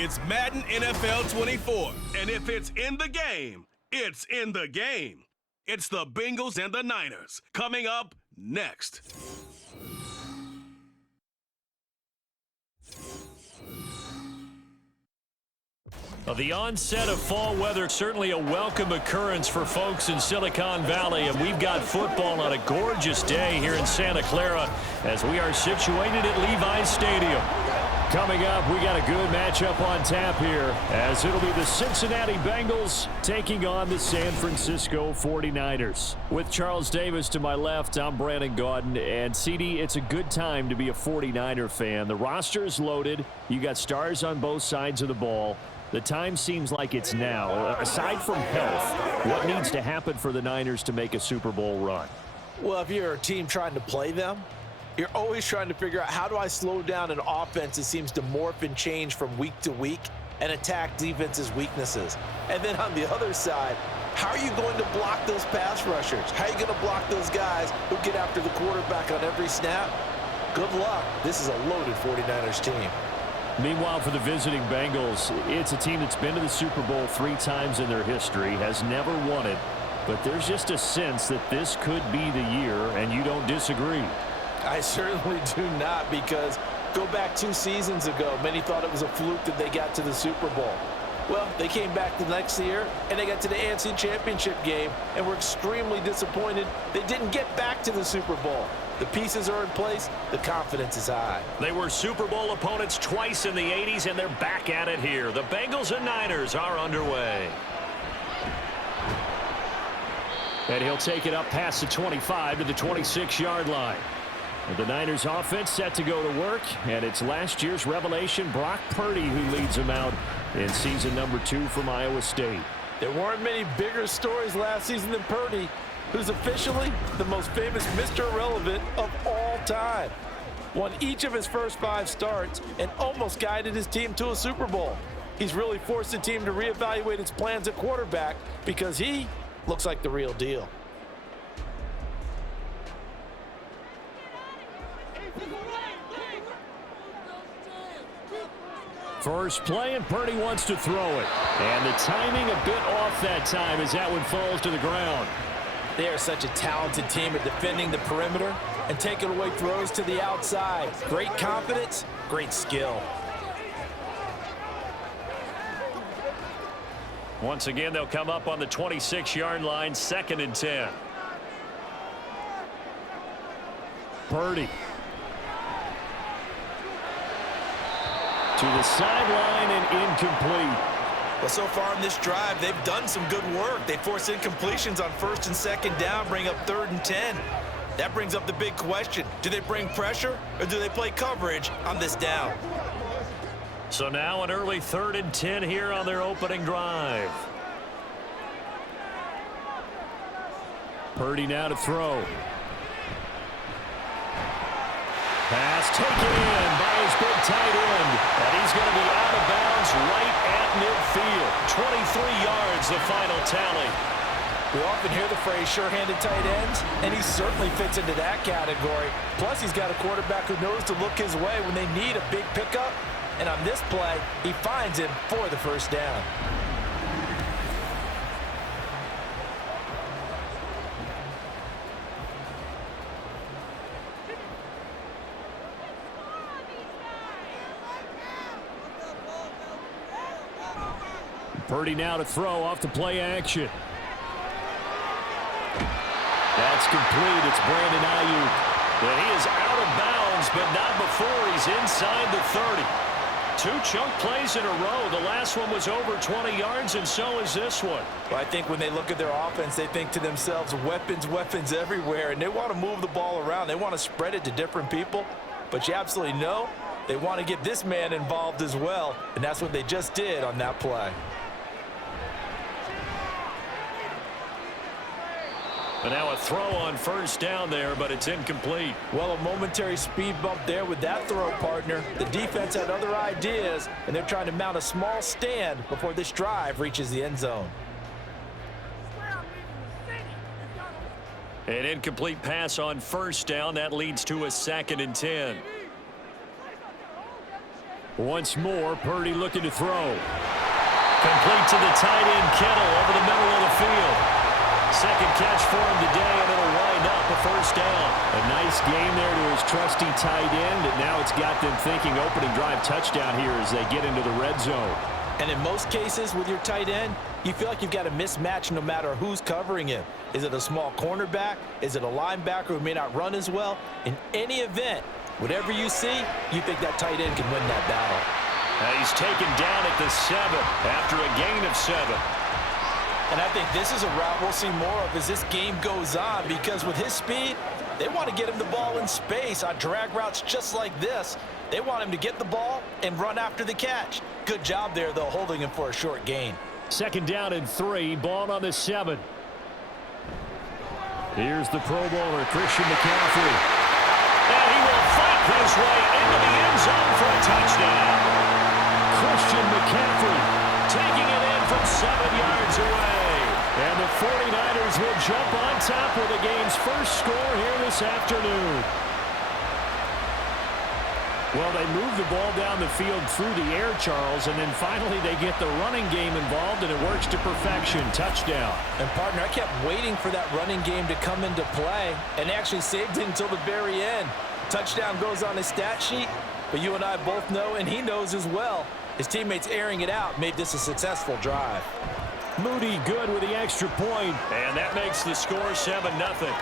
It's Madden NFL 24. And if it's in the game, it's in the game. It's the Bengals and the Niners. Coming up next. The onset of fall weather, certainly a welcome occurrence for folks in Silicon Valley, and we've got football on a gorgeous day here in Santa Clara as we are situated at Levi's Stadium. Coming up, we got a good matchup on tap here as it'll be the Cincinnati Bengals taking on the San Francisco 49ers. With Charles Davis to my left, I'm Brandon Gaudin, and CD, it's a good time to be a 49er fan. The roster is loaded. You got stars on both sides of the ball. The time seems like it's now. Aside from health, what needs to happen for the Niners to make a Super Bowl run? Well, if you're a team trying to play them, you're always trying to figure out, how do I slow down an offense that seems to morph and change from week to week and attack defense's weaknesses? And then on the other side, how are you going to block those pass rushers? How are you going to block those guys who get after the quarterback on every snap? Good luck. This is a loaded 49ers team. Meanwhile, for the visiting Bengals, it's a team that's been to the Super Bowl 3 times in their history, has never won it, but there's just a sense that this could be the year, and you don't disagree. I certainly do not, because go back 2 seasons ago, many thought it was a fluke that they got to the Super Bowl. Well, they came back the next year, and they got to the AFC Championship game, and were extremely disappointed they didn't get back to the Super Bowl. The pieces are in place. The confidence is high. They were Super Bowl opponents twice in the 80s, and they're back at it here. The Bengals and Niners are underway. And he'll take it up past the 25 to the 26-yard line. The Niners offense set to go to work, and it's last year's revelation, Brock Purdy, who leads them out in season number 2 from Iowa State. There weren't many bigger stories last season than Purdy, who's officially the most famous Mr. Irrelevant of all time. Won each of his first 5 starts and almost guided his team to a Super Bowl. He's really forced the team to reevaluate its plans at quarterback because he looks like the real deal. First play, and Purdy wants to throw it. And the timing a bit off that time as that one falls to the ground. They are such a talented team at defending the perimeter and taking away throws to the outside. Great confidence, great skill. Once again, they'll come up on the 26-yard line, 2nd and 10. Purdy. To the sideline and incomplete. Well, so far in this drive, they've done some good work. They force incompletions on 1st and 2nd down, bring up 3rd and 10. That brings up the big question. Do they bring pressure or do they play coverage on this down? So now an early 3rd and 10 here on their opening drive. Purdy now to throw. Pass taken in by his big tight end. And he's going to be out of bounds right at midfield. 23 yards, the final tally. We often hear the phrase sure-handed tight ends, and he certainly fits into that category. Plus, he's got a quarterback who knows to look his way when they need a big pickup. And on this play, he finds him for the first down. Purdy now to throw off the play action. That's complete. It's Brandon Ayuk. And he is out of bounds, but not before he's inside the 30. 2 chunk plays in a row. The last one was over 20 yards, and so is this one. Well, I think when they look at their offense, they think to themselves, weapons, weapons everywhere, and they want to move the ball around. They want to spread it to different people, but you absolutely know they want to get this man involved as well, and that's what they just did on that play. And now a throw on 1st down there, but it's incomplete. Well, a momentary speed bump there with that throw, partner. The defense had other ideas, and they're trying to mount a small stand before this drive reaches the end zone. An incomplete pass on 1st down. That leads to a 2nd and 10. Once more, Purdy looking to throw. Complete to the tight end, Kittle, over the middle of the field. Second catch for him today, and it'll wind up a first down. A nice game there to his trusty tight end, and now it's got them thinking opening drive touchdown here as they get into the red zone. And in most cases with your tight end, you feel like you've got a mismatch no matter who's covering him. Is it a small cornerback? Is it a linebacker who may not run as well? In any event, whatever you see, you think that tight end can win that battle. He's taken down at the 7 after a gain of 7. And I think this is a route we'll see more of as this game goes on, because with his speed, they want to get him the ball in space on drag routes just like this. They want him to get the ball and run after the catch. Good job there, though, holding him for a short gain. Second down and 3, ball on the 7. Here's the Pro Bowler, Christian McCaffrey. And he will fight his way into the end zone for a touchdown. Christian McCaffrey taking it in from 7 yards away. And the 49ers will jump on top with the game's first score here this afternoon. Well, they move the ball down the field through the air, Charles, and then finally they get the running game involved, and it works to perfection. Touchdown. And, partner, I kept waiting for that running game to come into play, and actually saved it until the very end. Touchdown goes on his stat sheet, but you and I both know, and he knows as well, his teammates airing it out made this a successful drive. Moody good with the extra point, and that makes the score 7-0.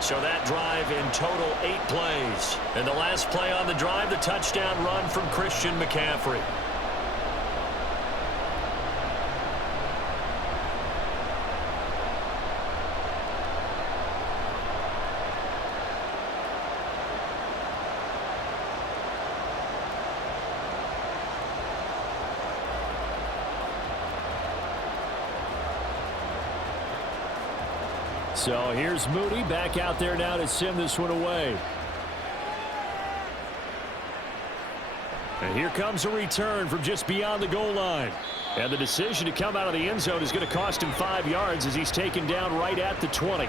So that drive in total 8 plays. And the last play on the drive, the touchdown run from Christian McCaffrey. So here's Moody back out there now to send this one away. And here comes a return from just beyond the goal line. And the decision to come out of the end zone is going to cost him 5 yards as he's taken down right at the 20.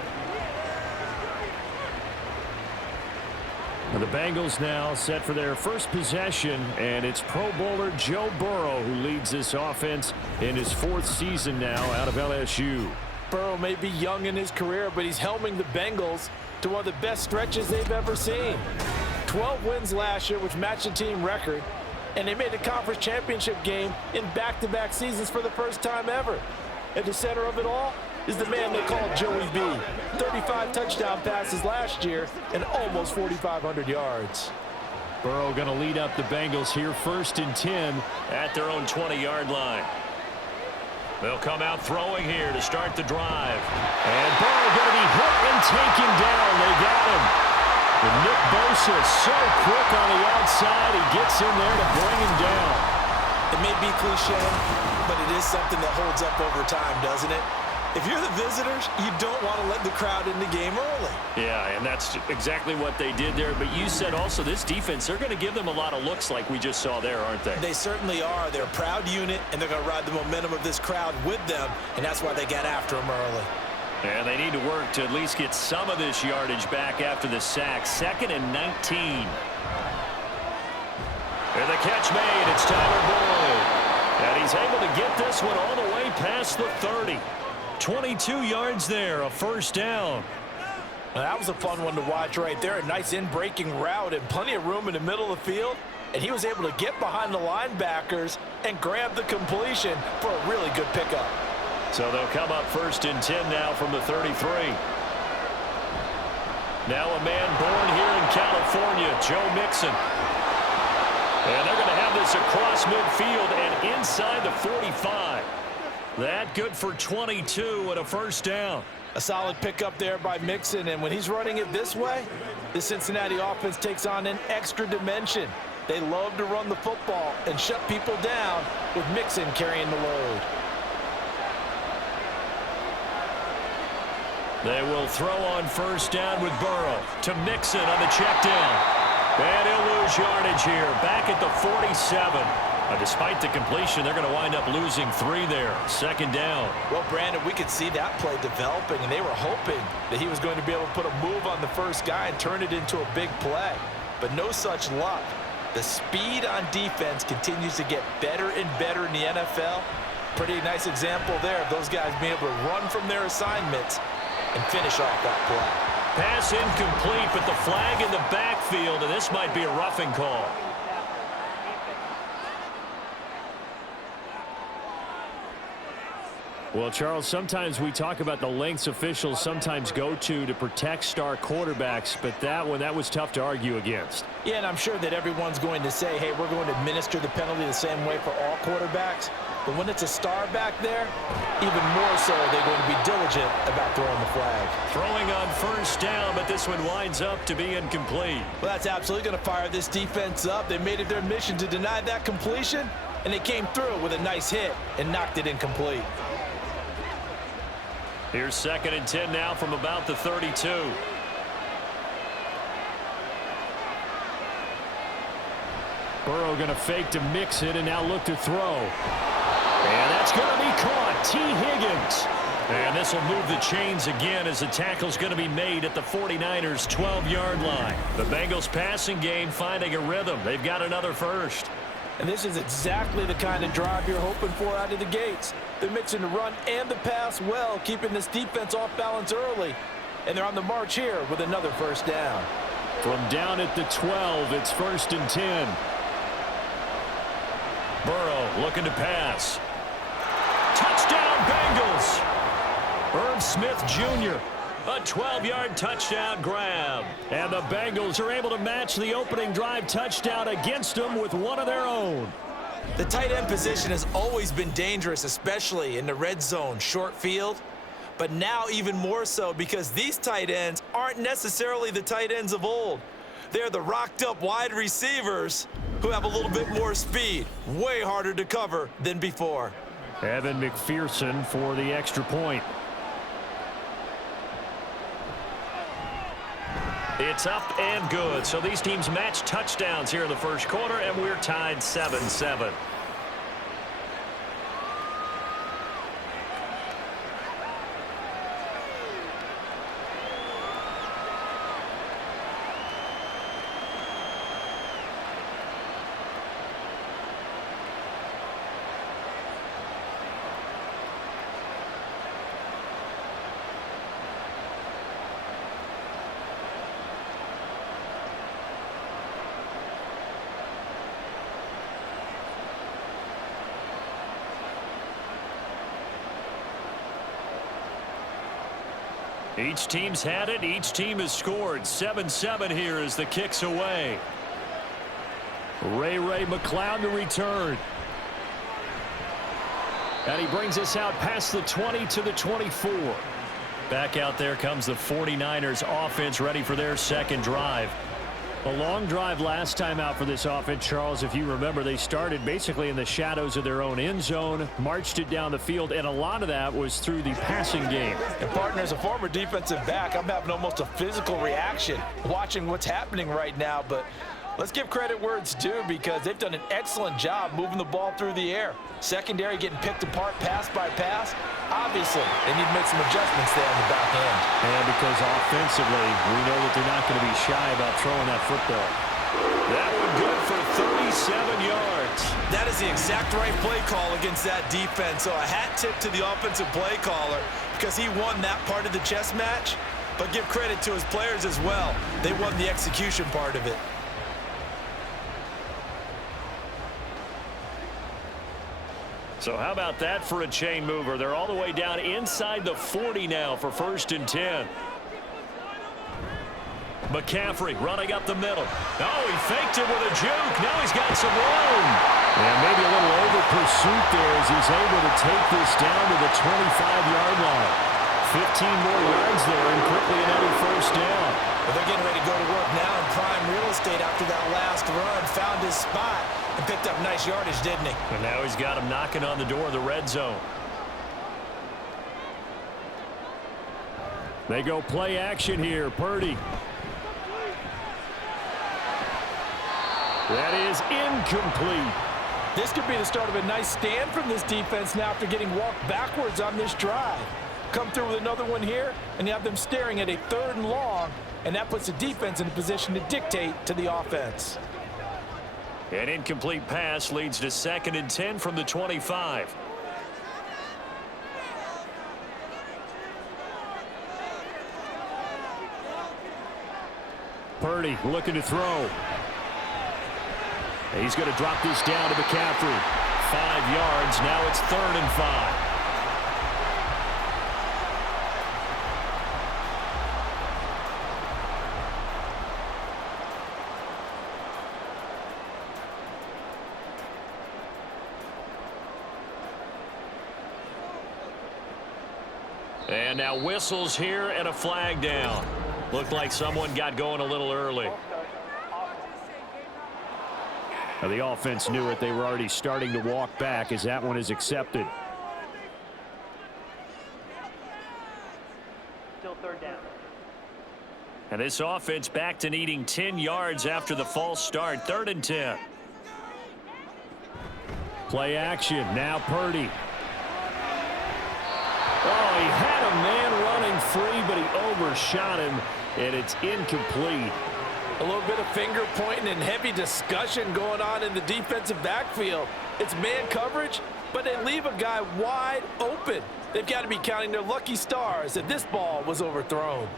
And the Bengals now set for their first possession, and it's Pro Bowler Joe Burrow who leads this offense in his 4th season now out of LSU. Burrow may be young in his career, but he's helming the Bengals to one of the best stretches they've ever seen. 12 wins last year, which matched the team record, and they made the conference championship game in back-to-back seasons for the first time ever. At the center of it all is the man they call Joey B. 35 touchdown passes last year and almost 4,500 yards. Burrow going to lead up the Bengals here, 1st and 10 at their own 20-yard line. They'll come out throwing here to start the drive. And Burrow going to be hit and taken down. They got him. And Nick Bosa so quick on the outside. He gets in there to bring him down. It may be cliche, but it is something that holds up over time, doesn't it? If you're the visitors, you don't want to let the crowd in the game early. Yeah, and that's exactly what they did there. But you said also this defense, they're going to give them a lot of looks like we just saw there, aren't they? They certainly are. They're a proud unit, and they're going to ride the momentum of this crowd with them, and that's why they got after them early. And they need to work to at least get some of this yardage back after the sack. 2nd and 19. And the catch made. It's Tyler Boyd. And he's able to get this one all the way past the 30. 22 yards there, a first down. Now, that was a fun one to watch right there. A nice in-breaking route and plenty of room in the middle of the field. And he was able to get behind the linebackers and grab the completion for a really good pickup. So they'll come up 1st and 10 now from the 33. Now a man born here in California, Joe Mixon. And they're going to have this across midfield and inside the 45. That good for 22 and a first down. A solid pickup there by Mixon, and when he's running it this way, the Cincinnati offense takes on an extra dimension. They love to run the football and shut people down with Mixon carrying the load. They will throw on first down with Burrow to Mixon on the check down. And he'll lose yardage here, back at the 47. Despite the completion, they're going to wind up losing 3 there. 2nd down. Well, Brandon, we could see that play developing, and they were hoping that he was going to be able to put a move on the first guy and turn it into a big play. But no such luck. The speed on defense continues to get better and better in the NFL. Pretty nice example there of those guys being able to run from their assignments and finish off that play. Pass incomplete, but the flag in the backfield, and this might be a roughing call. Well, Charles, sometimes we talk about the lengths officials sometimes go to protect star quarterbacks, but that one, that was tough to argue against. Yeah, and I'm sure that everyone's going to say, hey, we're going to administer the penalty the same way for all quarterbacks. But when it's a star back there, even more so they're going to be diligent about throwing the flag. Throwing on first down, but this one winds up to be incomplete. Well, that's absolutely going to fire this defense up. They made it their mission to deny that completion, and they came through with a nice hit and knocked it incomplete. Here's 2nd and 10 now from about the 32. Burrow going to fake to mix it and now look to throw. And that's going to be caught. T. Higgins. And this will move the chains again as the tackle's going to be made at the 49ers' 12-yard line. The Bengals passing game finding a rhythm. They've got another first. And this is exactly the kind of drive you're hoping for out of the gates. They're mixing the run and the pass well, keeping this defense off balance early. And they're on the march here with another first down. From down at the 12, it's 1st and 10. Burrow looking to pass. Touchdown, Bengals! Irv Smith Jr., a 12-yard touchdown grab. And the Bengals are able to match the opening drive touchdown against them with one of their own. The tight end position has always been dangerous, especially in the red zone, short field. But now even more so because these tight ends aren't necessarily the tight ends of old. They're the rocked-up wide receivers who have a little bit more speed. Way harder to cover than before. Evan McPherson for the extra point. It's up and good. So these teams match touchdowns here in the first quarter, and we're tied 7-7. Each team's had it. Each team has scored. 7-7 here as the kick's away. Ray McCloud to return. And he brings us out past the 20 to the 24. Back out there comes the 49ers offense ready for their second drive. A long drive last time out for this offense, Charles. If you remember, they started basically in the shadows of their own end zone, marched it down the field, and a lot of that was through the passing game. And partner, as a former defensive back, I'm having almost a physical reaction watching what's happening right now. But let's give credit where it's due because they've done an excellent job moving the ball through the air. Secondary getting picked apart pass by pass. Obviously, they need to make some adjustments there on the back end. And because offensively, we know that they're not going to be shy about throwing that football. That one good for 37 yards. That is the exact right play call against that defense. So a hat tip to the offensive play caller because he won that part of the chess match. But give credit to his players as well. They won the execution part of it. So how about that for a chain mover? They're all the way down inside the 40 now for 1st and 10. McCaffrey running up the middle. Oh, he faked it with a juke. Now he's got some room. And maybe a little over pursuit there as he's able to take this down to the 25-yard line. 15 more yards there and quickly another first down. Well, they're getting ready to go to work now in prime real estate after that last run. Found his spot and picked up nice yardage, didn't he? And now he's got him knocking on the door of the red zone. They go play action here. Purdy. That is incomplete. This could be the start of a nice stand from this defense now after getting walked backwards on this drive. Come through with another one here, and you have them staring at a 3rd and long, and that puts the defense in a position to dictate to the offense. An incomplete pass leads to 2nd and 10 from the 25. Purdy looking to throw. He's going to drop this down to McCaffrey. 5 yards. Now it's 3rd and 5. And now whistles here and a flag down. Looked like someone got going a little early. Now the offense knew it. They were already starting to walk back as that one is accepted. Still 3rd down. And this offense back to needing 10 yards after the false start. 3rd and 10. Play action. Now Purdy. Oh, he had a man running free, but he overshot him, and it's incomplete. A little bit of finger pointing and heavy discussion going on in the defensive backfield. It's man coverage, but they leave a guy wide open. They've got to be counting their lucky stars that this ball was overthrown.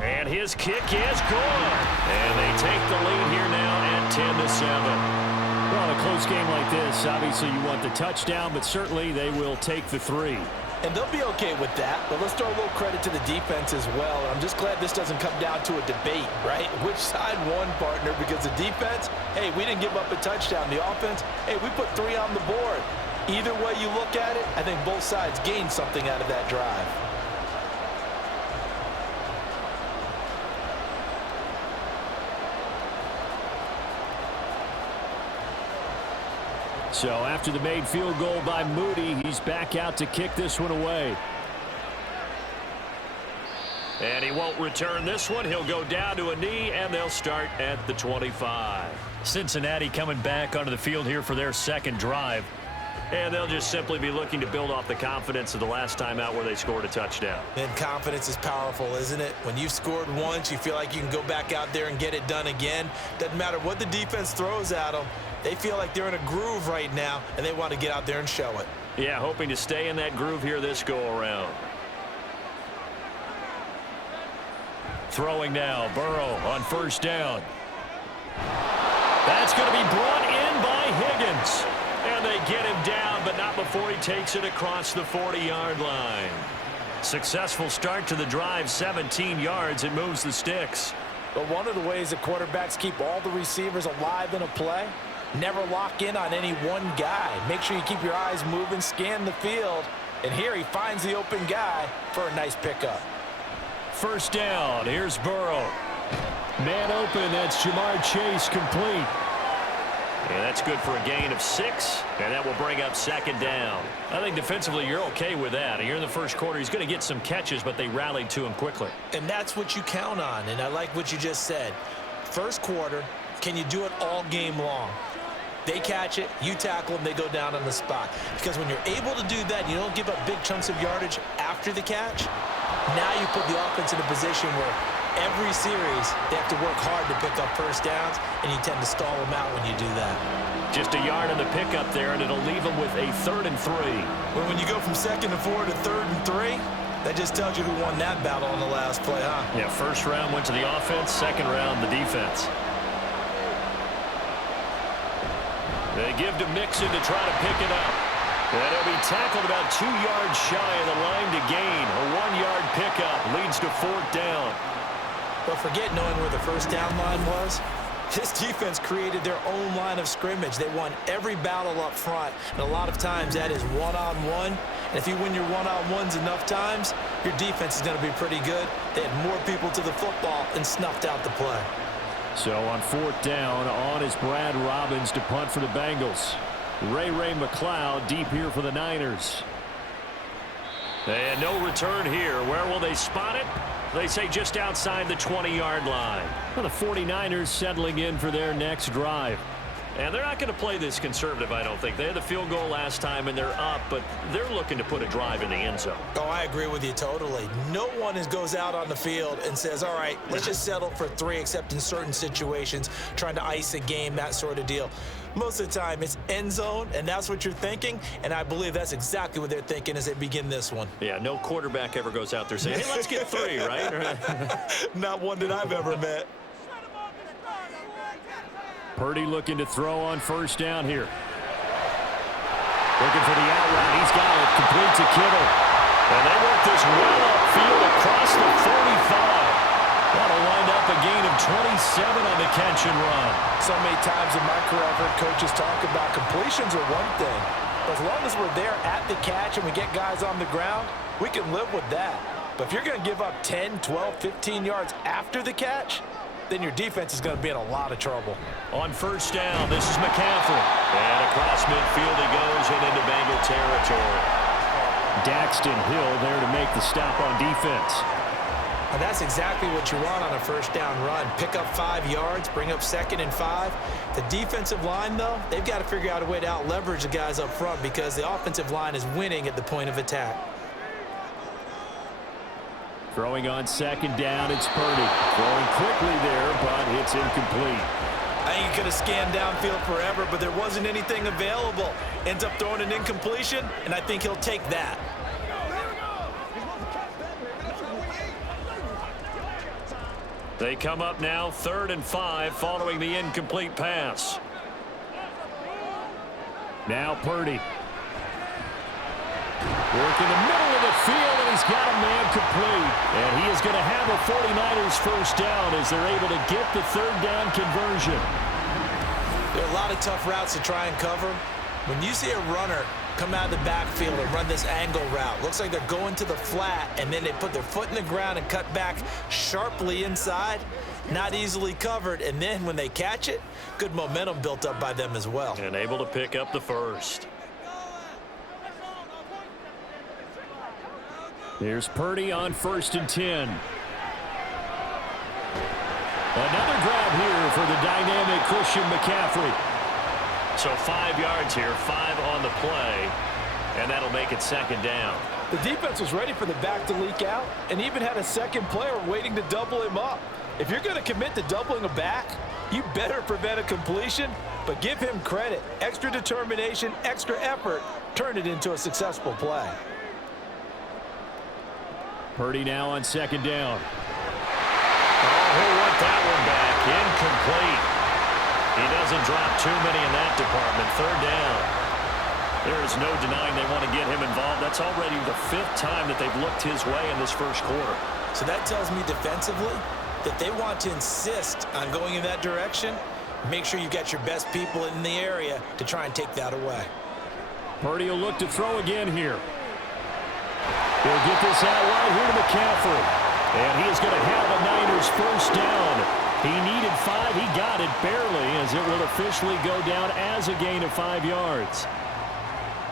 And his kick is good. And they take the lead here now at 10-7. Well, in a close game like this, obviously you want the touchdown, but certainly they will take the 3. And they'll be okay with that, but let's throw a little credit to the defense as well. I'm just glad this doesn't come down to a debate, right? Which side won, partner? Because the defense, hey, we didn't give up a touchdown. The offense, hey, we put 3 on the board. Either way you look at it, I think both sides gained something out of that drive. So after the made field goal by Moody, he's back out to kick this one away. And he won't return this one. He'll go down to a knee, and they'll start at the 25. Cincinnati coming back onto the field here for their 2nd drive. And they'll just simply be looking to build off the confidence of the last time out where they scored a touchdown. And confidence is powerful, isn't it? When you've scored once, you feel like you can go back out there and get it done again. Doesn't matter what the defense throws at them. They feel like they're in a groove right now, and they want to get out there and show it. Yeah, hoping to stay in that groove here this go-around. Throwing now, Burrow on 1st down. That's going to be brought in by Higgins. And they get him down, but not before he takes it across the 40-yard line. Successful start to the drive, 17 yards, and moves the sticks. But one of the ways that quarterbacks keep all the receivers alive in a play, never lock in on any one guy. Make sure you keep your eyes moving, scan the field, and here he finds the open guy for a nice pickup. 1st down, here's Burrow. Man open, that's Jamar Chase, complete. And that's good for a gain of 6, and that will bring up 2nd down. I think defensively you're okay with that. Here in the 1st quarter, he's going to get some catches, but they rallied to him quickly. And that's what you count on, and I like what you just said. 1st quarter, can you do it all game long? They catch it, you tackle them, they go down on the spot. Because when you're able to do that, you don't give up big chunks of yardage after the catch, now you put the offense in a position where every series they have to work hard to pick up 1st downs, and you tend to stall them out when you do that. Just a yard on the pickup there, and it'll leave them with a 3rd and 3. Well, when you go from 2nd and 4 to 3rd and 3, that just tells you who won that battle on the last play, huh? Yeah, 1st round went to the offense, 2nd round the defense. They give to Mixon to try to pick it up. And he'll be tackled about 2 yards shy of the line to gain. A 1-yard pickup leads to 4th down. But forget knowing where the 1st down line was. This defense created their own line of scrimmage. They won every battle up front, and a lot of times that is one-on-one. And if you win your one-on-ones enough times, your defense is going to be pretty good. They had more people to the football and snuffed out the play. So on 4th down, on is Brad Robbins to punt for the Bengals. Ray McLeod deep here for the Niners. And no return here. Where will they spot it? They say just outside the 20-yard line. Well, the 49ers settling in for their next drive. And they're not going to play this conservative, I don't think. They had the field goal last time, and they're up, but they're looking to put a drive in the end zone. Oh, I agree with you totally. No one goes out on the field and says, all right, let's just settle for 3, except in certain situations, trying to ice a game, that sort of deal. Most of the time, it's end zone, and that's what you're thinking, and I believe that's exactly what they're thinking as they begin this one. Yeah, no quarterback ever goes out there saying, hey, let's get 3, right? Not one that I've ever met. Purdy looking to throw on first down here. Looking for the out route. He's got it. Complete to Kittle. And they work this well upfield across the 45. That'll wind up a gain of 27 on the catch and run. So many times in my career, I've heard coaches talk about completions are one thing. But as long as we're there at the catch and we get guys on the ground, we can live with that. But if you're going to give up 10, 12, 15 yards after the catch, then your defense is going to be in a lot of trouble. On first down, this is McCaffrey. And across midfield he goes and into Bengal territory. Daxton Hill there to make the stop on defense. And that's exactly what you want on a first down run. Pick up 5 yards, bring up 2nd and 5. The defensive line, though, they've got to figure out a way to out-leverage the guys up front because the offensive line is winning at the point of attack. Throwing on second down, it's Purdy. Throwing quickly there, but it's incomplete. I think he could have scanned downfield forever, but there wasn't anything available. Ends up throwing an incompletion, and I think he'll take that. They come up now 3rd and 5 following the incomplete pass. Now Purdy. Work in the middle of the field, and he's got a man complete. And he is going to have a 49ers first down as they're able to get the 3rd down conversion. There are a lot of tough routes to try and cover. When you see a runner come out of the backfield and run this angle route, looks like they're going to the flat, and then they put their foot in the ground and cut back sharply inside. Not easily covered, and then when they catch it, good momentum built up by them as well. And able to pick up the first. Here's Purdy on 1st and 10. Another grab here for the dynamic Christian McCaffrey. So 5 yards here, 5 on the play, and that'll make it 2nd down. The defense was ready for the back to leak out and even had a second player waiting to double him up. If you're going to commit to doubling a back, you better prevent a completion, but give him credit. Extra determination, extra effort, turn it into a successful play. Purdy now on 2nd down. Oh, he'll want that one back. Incomplete. He doesn't drop too many in that department. 3rd down. There is no denying they want to get him involved. That's already the 5th time that they've looked his way in this first quarter. So that tells me defensively that they want to insist on going in that direction. Make sure you've got your best people in the area to try and take that away. Purdy will look to throw again here. He'll get this out right here to McCaffrey. And he is going to have a Niners first down. He needed 5. He got it barely, as it will officially go down as a gain of 5 yards.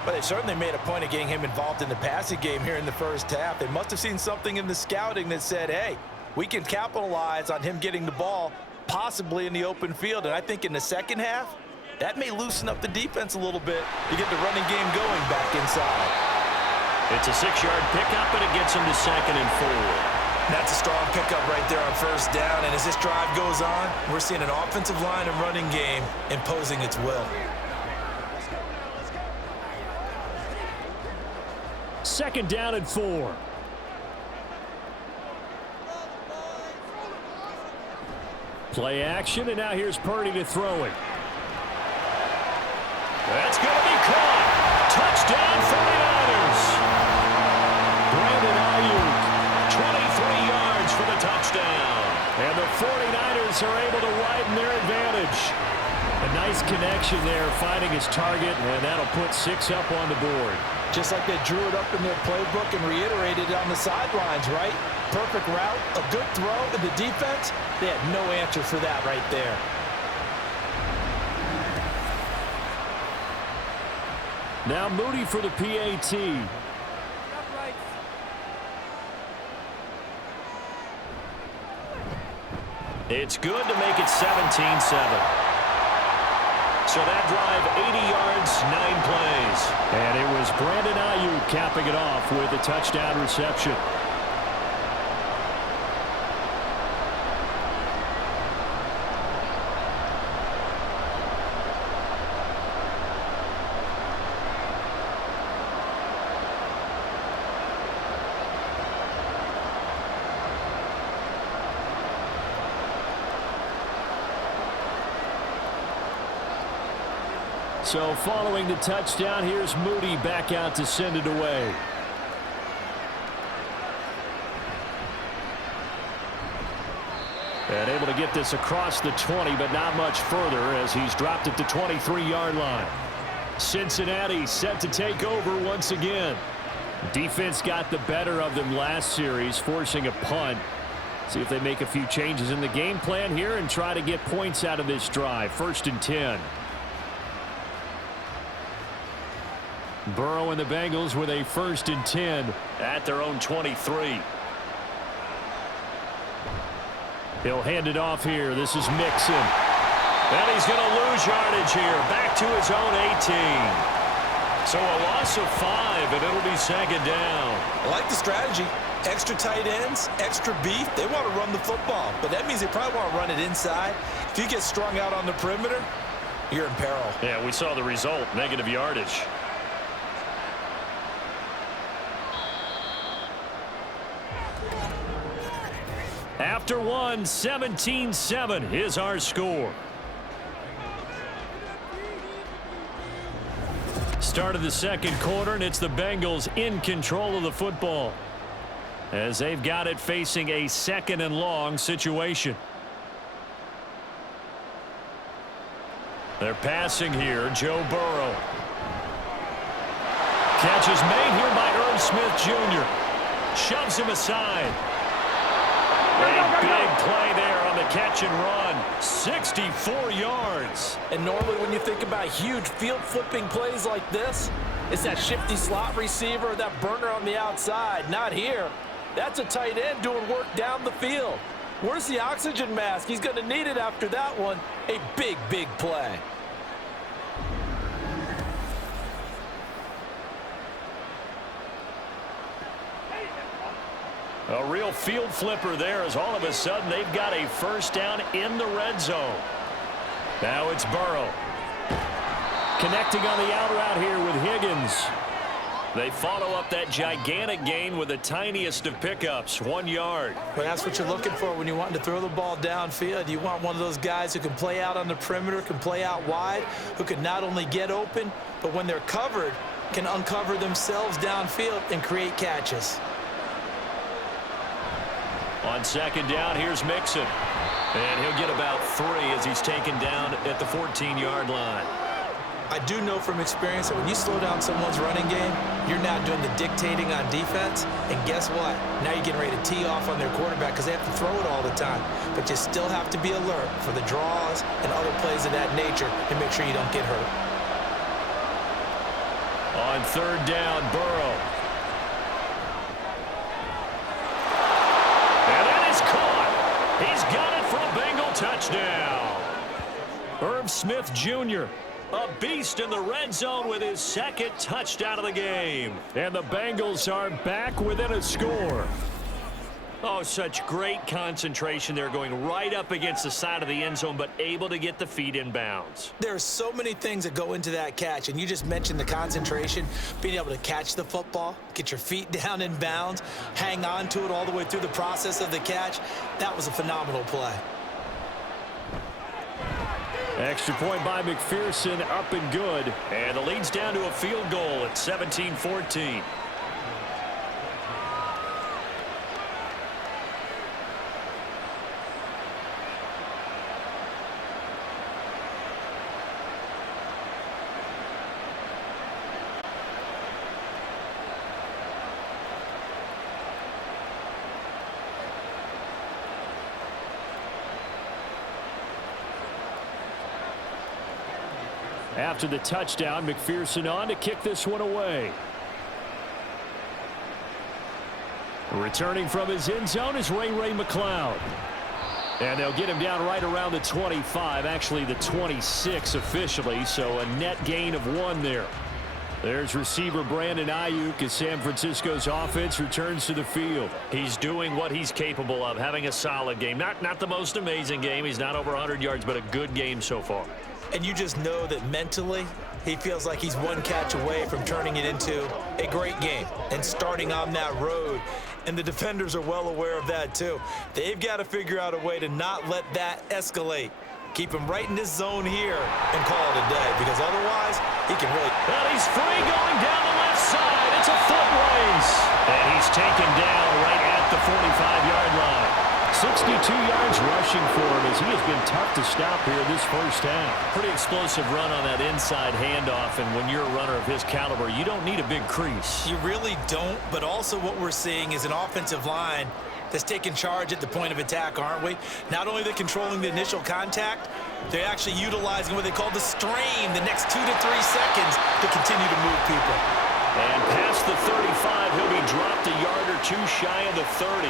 But they certainly made a point of getting him involved in the passing game here in the first half. They must have seen something in the scouting that said, hey, we can capitalize on him getting the ball possibly in the open field. And I think in the second half, that may loosen up the defense a little bit to get the running game going back inside. It's a 6-yard pickup, and it gets him to 2nd and 4. That's a strong pickup right there on first down. And as this drive goes on, we're seeing an offensive line and running game imposing its will. 2nd down and 4. Play action, and now here's Purdy to throw it. That's going to be caught. Touchdown 49ers. Brandon Ayuk, 23 yards for the touchdown. And the 49ers are able to widen their advantage. A nice connection there, finding his target, and that'll put 6 up on the board. Just like they drew it up in their playbook and reiterated it on the sidelines, right? Perfect route, a good throw, and the defense, they had no answer for that right there. Now Moody for the PAT. It's good to make it 17-7. So that drive, 80 yards, 9 plays. And it was Brandon Ayuk capping it off with a touchdown reception. So following the touchdown, here's Moody back out to send it away. And able to get this across the 20, but not much further as he's dropped it to 23-yard line. Cincinnati set to take over once again. Defense got the better of them last series, forcing a punt. See if they make a few changes in the game plan here and try to get points out of this drive. 1st and 10. Burrow and the Bengals with a 1st and 10 at their own 23. He'll hand it off here. This is Mixon. And he's going to lose yardage here. Back to his own 18. So a loss of 5, and it'll be 2nd down. I like the strategy. Extra tight ends, extra beef. They want to run the football, but that means they probably want to run it inside. If you get strung out on the perimeter, you're in peril. Yeah, we saw the result, negative yardage. After one, 17-7 is our score. Start of the 2nd quarter, and it's the Bengals in control of the football as they've got it facing a 2nd and long situation. They're passing here. Joe Burrow. Catch is made here by Irv Smith Jr. Shoves him aside. A big play there on the catch and run. 64 yards. And normally when you think about huge field flipping plays like this, it's that shifty slot receiver, that burner on the outside. Not here. That's a tight end doing work down the field. Where's the oxygen mask? He's going to need it after that one. A big, big play. A real field flipper there as all of a sudden they've got a 1st down in the red zone. Now it's Burrow. Connecting on the out route here with Higgins. They follow up that gigantic gain with the tiniest of pickups, 1 yard. Well, that's what you're looking for when you're wanting to throw the ball downfield. You want one of those guys who can play out on the perimeter, can play out wide, who can not only get open, but when they're covered, can uncover themselves downfield and create catches. On 2nd down, here's Mixon. And he'll get about 3 as he's taken down at the 14-yard line. I do know from experience that when you slow down someone's running game, you're now doing the dictating on defense. And guess what? Now you're getting ready to tee off on their quarterback because they have to throw it all the time. But you still have to be alert for the draws and other plays of that nature and make sure you don't get hurt. On 3rd down, Burrow. He's got it for a Bengal touchdown. Irv Smith Jr., a beast in the red zone with his 2nd touchdown of the game. And the Bengals are back within a score. Oh, such great concentration. They're going right up against the side of the end zone, but able to get the feet in bounds. There are so many things that go into that catch, and you just mentioned the concentration, being able to catch the football, get your feet down in bounds, hang on to it all the way through the process of the catch. That was a phenomenal play. Extra point by McPherson, up and good. And the lead's down to a field goal at 17-14. After the touchdown, McPherson on to kick this one away. Returning from his end zone is Ray McCloud. And they'll get him down right around the 25, actually the 26 officially, so a net gain of 1 there. There's receiver Brandon Ayuk as San Francisco's offense returns to the field. He's doing what he's capable of, having a solid game. Not the most amazing game. He's not over 100 yards, but a good game so far. And you just know that mentally, he feels like he's one catch away from turning it into a great game and starting on that road. And the defenders are well aware of that, too. They've got to figure out a way to not let that escalate. Keep him right in this zone here and call it a day, because otherwise he can really... And he's free going down the left side. It's a foot race. And he's taken down right at the 45-yard line. 62 yards rushing for him as he has been tough to stop here this first half. Pretty explosive run on that inside handoff, and when you're a runner of his caliber, you don't need a big crease. You really don't, but also what we're seeing is an offensive line that's taking charge at the point of attack, aren't we? Not only are they controlling the initial contact, they're actually utilizing what they call the strain the next 2 to 3 seconds to continue to move people. And past the 35, he'll be dropped a yard or two shy of the 30.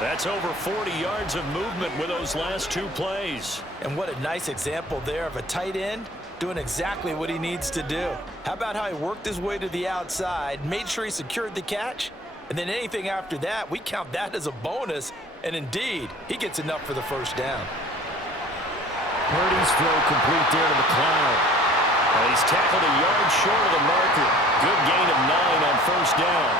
That's over 40 yards of movement with those last 2 plays. And what a nice example there of a tight end doing exactly what he needs to do. How about how he worked his way to the outside, made sure he secured the catch, and then anything after that, we count that as a bonus. And indeed, he gets enough for the first down. Purdy's throw complete there to McLeod. And he's tackled a yard short of the marker. Good gain of 9 on first down.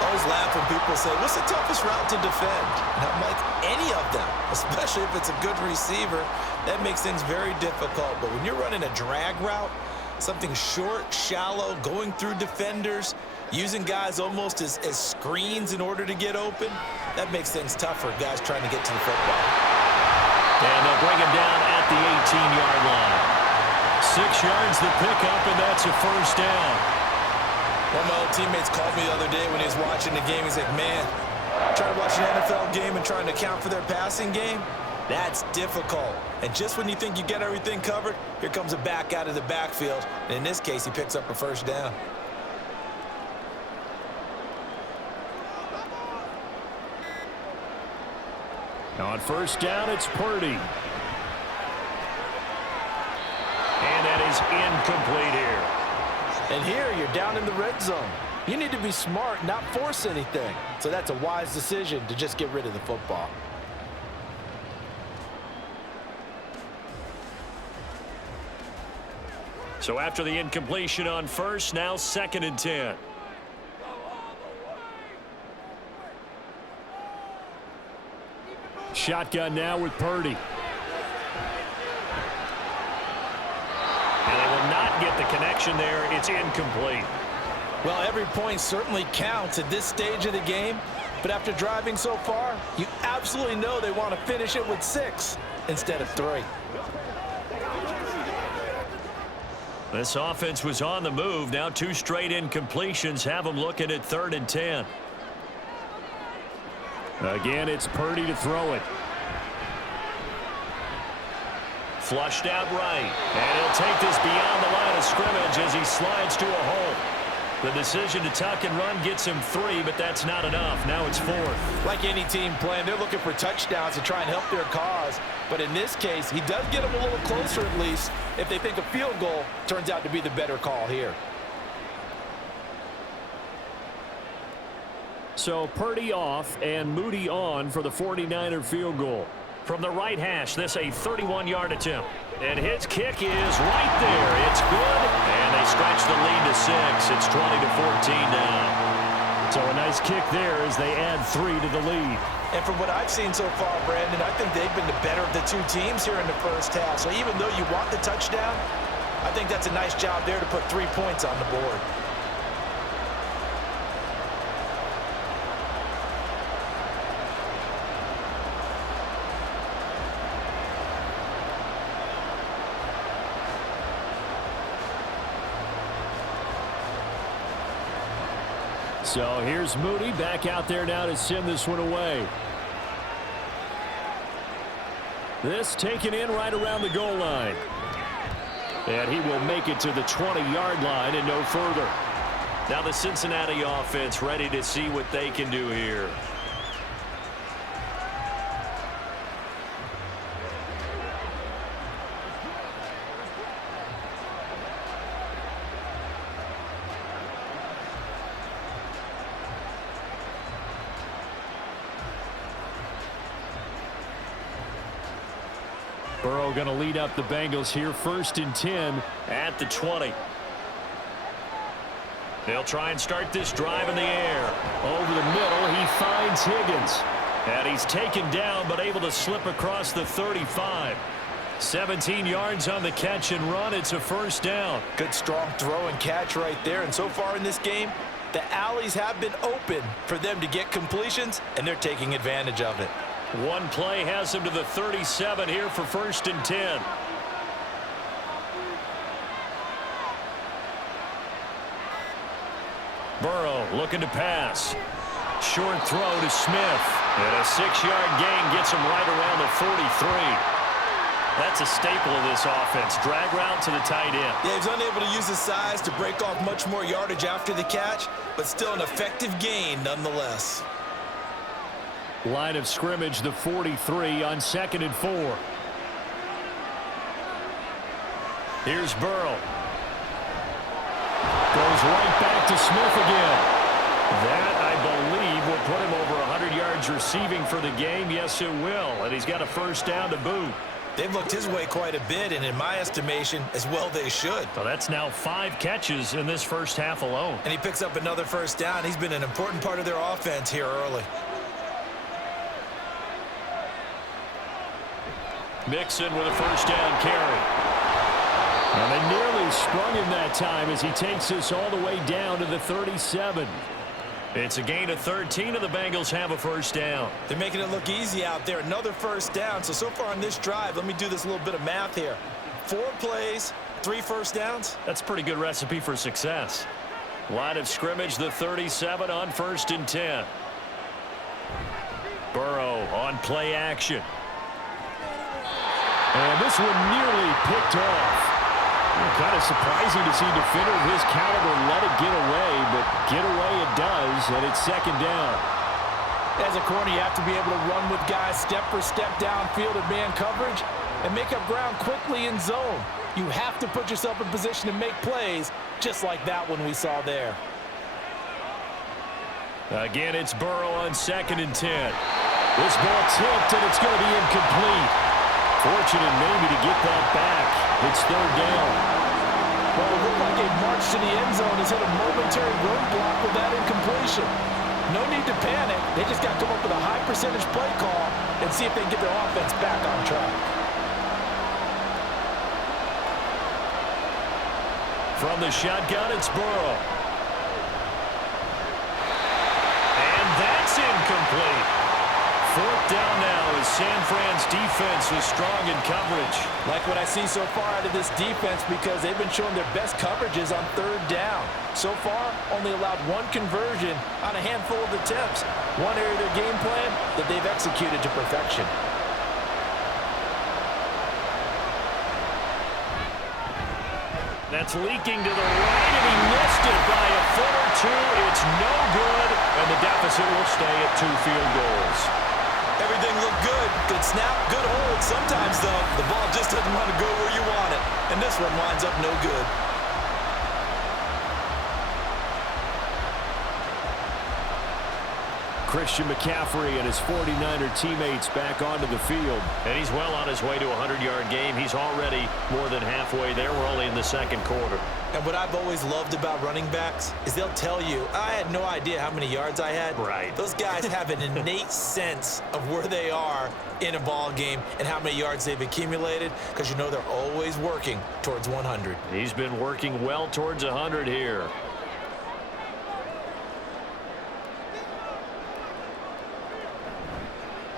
I always laugh when people say, what's the toughest route to defend? And I'm like, any of them, especially if it's a good receiver. That makes things very difficult. But when you're running a drag route, something short, shallow, going through defenders, using guys almost as screens in order to get open, that makes things tougher, guys trying to get to the football. And they'll bring him down at the 18-yard line. 6 yards the pickup, and that's a first down. One of my old teammates called me the other day when he was watching the game. He's like, man, trying to watch an NFL game and trying to account for their passing game, that's difficult. And just when you think you get everything covered, here comes a back out of the backfield. And in this case, he picks up a first down. Now on first down, it's Purdy. And that is incomplete here. And here, you're down in the red zone. You need to be smart, not force anything. So that's a wise decision to just get rid of the football. So after the incompletion on first, now 2nd and 10. Shotgun now with Purdy. And they will not get the connection there. It's incomplete. Well, every point certainly counts at this stage of the game. But after driving so far, you absolutely know they want to finish it with 6 instead of 3. This offense was on the move. Now 2 straight incompletions have them looking at 3rd and 10. Again, it's Purdy to throw it. Flushed out right. And he'll take this beyond the line of scrimmage as he slides to a hole. The decision to tuck and run gets him 3, but that's not enough. Now it's 4th. Like any team playing, they're looking for touchdowns to try and help their cause. But in this case, he does get them a little closer at least if they think a field goal turns out to be the better call here. So Purdy off and Moody on for the 49er field goal. From the right hash, this a 31-yard attempt. And his kick is right there. It's good. And they stretch the lead to 6. It's 20-14 now. So a nice kick there as they add 3 to the lead. And from what I've seen so far, Brandon, I think they've been the better of the 2 teams here in the first half. So even though you want the touchdown, I think that's a nice job there to put 3 points on the board. So here's Moody back out there now to send this one away. This taken in right around the goal line. And he will make it to the 20-yard line and no further. Now the Cincinnati offense ready to see what they can do here. Burrow going to lead up the Bengals here, 1st and 10 at the 20. They'll try and start this drive in the air. Over the middle, he finds Higgins. And he's taken down, but able to slip across the 35. 17 yards on the catch and run. It's a 1st down. Good strong throw and catch right there. And so far in this game, the alleys have been open for them to get completions, and they're taking advantage of it. One play has him to the 37 here for 1st and 10. Burrow looking to pass. Short throw to Smith. And a 6-yard gain gets him right around the 43. That's a staple of this offense. Drag route to the tight end. Yeah, he's unable to use his size to break off much more yardage after the catch, but still an effective gain nonetheless. Line of scrimmage, the 43 on 2nd and 4. Here's Burrow. Goes right back to Smith again. That, I believe, will put him over 100 yards receiving for the game. Yes, it will. And he's got a 1st down to boot. They've looked his way quite a bit, and in my estimation, as well they should. So that's now 5 catches in this first half alone. And he picks up another 1st down. He's been an important part of their offense here early. Mixon with a 1st down carry. And they nearly sprung him that time as he takes this all the way down to the 37. It's a gain of 13, and the Bengals have a 1st down. They're making it look easy out there. Another 1st down. So far on this drive, let me do this little bit of math here. 4 plays, 3 1st downs. That's a pretty good recipe for success. Line of scrimmage, the 37 on 1st and 10. Burrow on play action. And this one nearly picked off. Kind of surprising to see a defender of his caliber let it get away, but get away it does, and it's 2nd down. As a corner, you have to be able to run with guys step for step downfield in man coverage and make up ground quickly in zone. You have to put yourself in position to make plays, just like that one we saw there. Again, it's Burrow on 2nd and 10. This ball tipped, and it's going to be incomplete. Fortunate maybe to get that back. It's 3rd down. Well, it looked like a march to the end zone has hit a momentary roadblock with that incompletion. No need to panic. They just got to come up with a high percentage play call and see if they can get their offense back on track. From the shotgun, it's Burrow. And that's incomplete. 4th down now as San Fran's defense is strong in coverage. Like what I see so far out of this defense, because they've been showing their best coverages on 3rd down. So far, only allowed 1 conversion on a handful of attempts. One area of their game plan that they've executed to perfection. That's leaking to the right, and he missed it by a foot or 2. It's no good, and the deficit will stay at 2 field goals. Everything looked good. Good snap, good hold. Sometimes, though, the ball just doesn't want to go where you want it. And this one winds up no good. Christian McCaffrey and his 49er teammates back onto the field. And he's well on his way to a 100-yard game. He's already more than halfway there. We're only in the 2nd quarter. And what I've always loved about running backs is they'll tell you, I had no idea how many yards I had. Right. Those guys have an innate sense of where they are in a ball game and how many yards they've accumulated, because you know they're always working towards 100. He's been working well towards 100 here.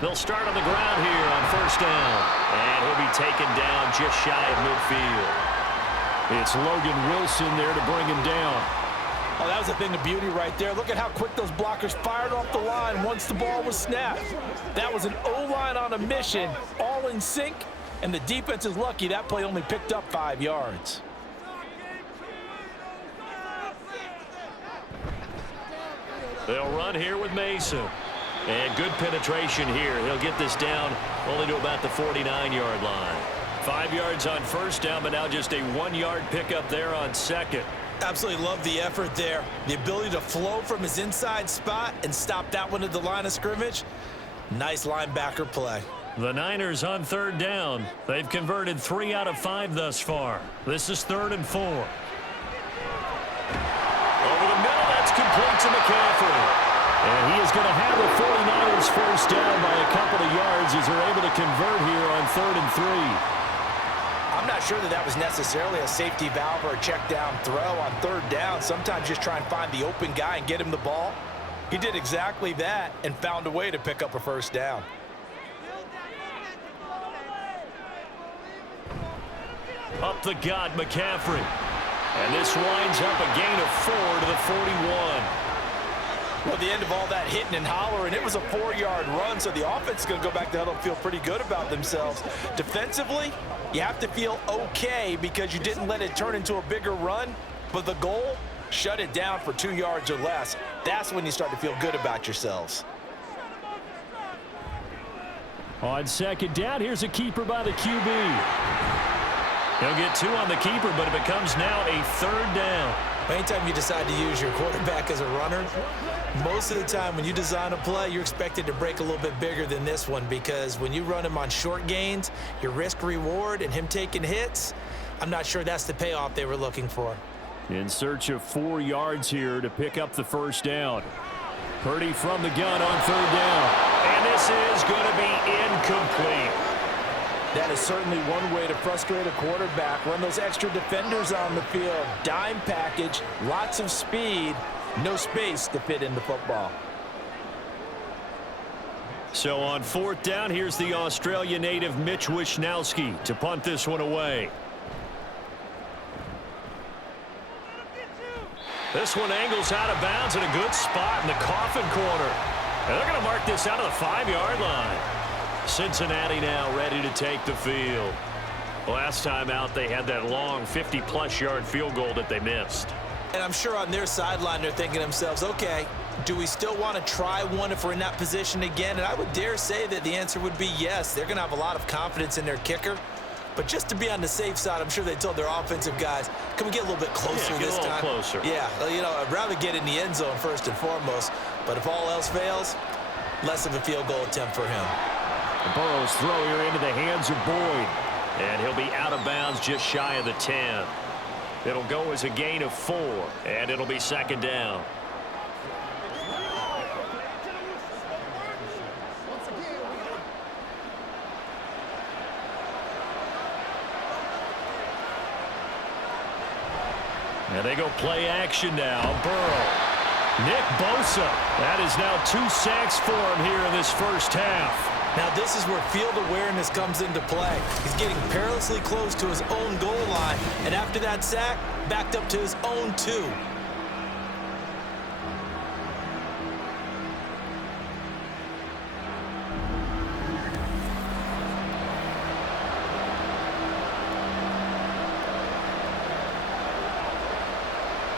They'll start on the ground here on 1st down. And he'll be taken down just shy of midfield. It's Logan Wilson there to bring him down. Oh, that was a thing of beauty right there. Look at how quick those blockers fired off the line once the ball was snapped. That was an O-line on a mission, all in sync, and the defense is lucky that play only picked up 5 yards. They'll run here with Mason. And good penetration here. He'll get this down only to about the 49-yard line. 5 yards on 1st down, but now just a 1-yard pickup there on 2nd. Absolutely love the effort there. The ability to flow from his inside spot and stop that one at the line of scrimmage. Nice linebacker play. The Niners on third down. They've converted 3 out of 5 thus far. This is 3rd and 4. Over the middle, that's complete to McCaffrey. And he is going to have the 49ers first down by a couple of yards as they're able to convert here on 3rd and 3. I'm not sure that was necessarily a safety valve or a check down throw on 3rd down. Sometimes just try and find the open guy and get him the ball. He did exactly that and found a way to pick up a first down. Up the gut, McCaffrey. And this winds up a gain of 4 to the 41. Well, at the end of all that hitting and hollering, it was a 4-yard run, so the offense is going to go back to huddle and feel pretty good about themselves. Defensively, you have to feel okay because you didn't let it turn into a bigger run, but the goal, shut it down for 2 yards or less. That's when you start to feel good about yourselves. On 2nd down, here's a keeper by the QB. He'll get 2 on the keeper, but it becomes now a 3rd down. Anytime you decide to use your quarterback as a runner, most of the time when you design a play, you're expected to break a little bit bigger than this one because when you run him on short gains, your risk-reward and him taking hits, I'm not sure that's the payoff they were looking for. In search of 4 yards here to pick up the first down. Purdy from the gun on 3rd down. And this is going to be incomplete. That is certainly one way to frustrate a quarterback. Run those extra defenders on the field. Dime package, lots of speed, no space to fit in the football. So on 4th down, here's the Australia native Mitch Wishnowski to punt this one away. This one angles out of bounds in a good spot in the coffin corner. And they're going to mark this out of the 5-yard line. Cincinnati now ready to take the field. Last time out, they had that long 50-plus yard field goal that they missed. And I'm sure on their sideline they're thinking to themselves, okay, do we still want to try one if we're in that position again? And I would dare say that the answer would be yes. They're going to have a lot of confidence in their kicker. But just to be on the safe side, I'm sure they told their offensive guys, can we get a little bit closer this time? Closer. Yeah, you know, I'd rather get in the end zone first and foremost. But if all else fails, less of a field goal attempt for him. Burrow's throw here into the hands of Boyd. And he'll be out of bounds just shy of the 10. It'll go as a gain of 4, and it'll be 2nd down. And they go play action now. Burrow. Nick Bosa. That is now 2 sacks for him here in this first half. Now this is where field awareness comes into play. He's getting perilously close to his own goal line, and after that sack, backed up to his own 2.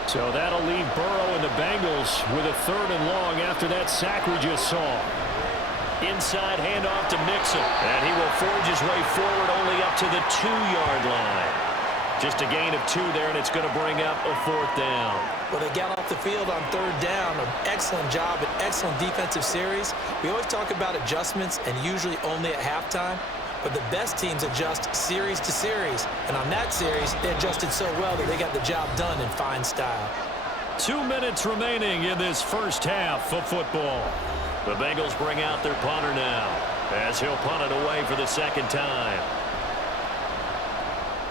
So that'll leave Burrow and the Bengals with a 3rd and long after that sack we just saw. Inside handoff to Mixon. And he will forge his way forward only up to the 2-yard line. Just a gain of 2 there, and it's going to bring up a 4th down. Well, they got off the field on 3rd down. An excellent job, an excellent defensive series. We always talk about adjustments, and usually only at halftime. But the best teams adjust series to series. And on that series, they adjusted so well that they got the job done in fine style. 2 minutes remaining in this first half of football. The Bengals bring out their punter now as he'll punt it away for the 2nd time.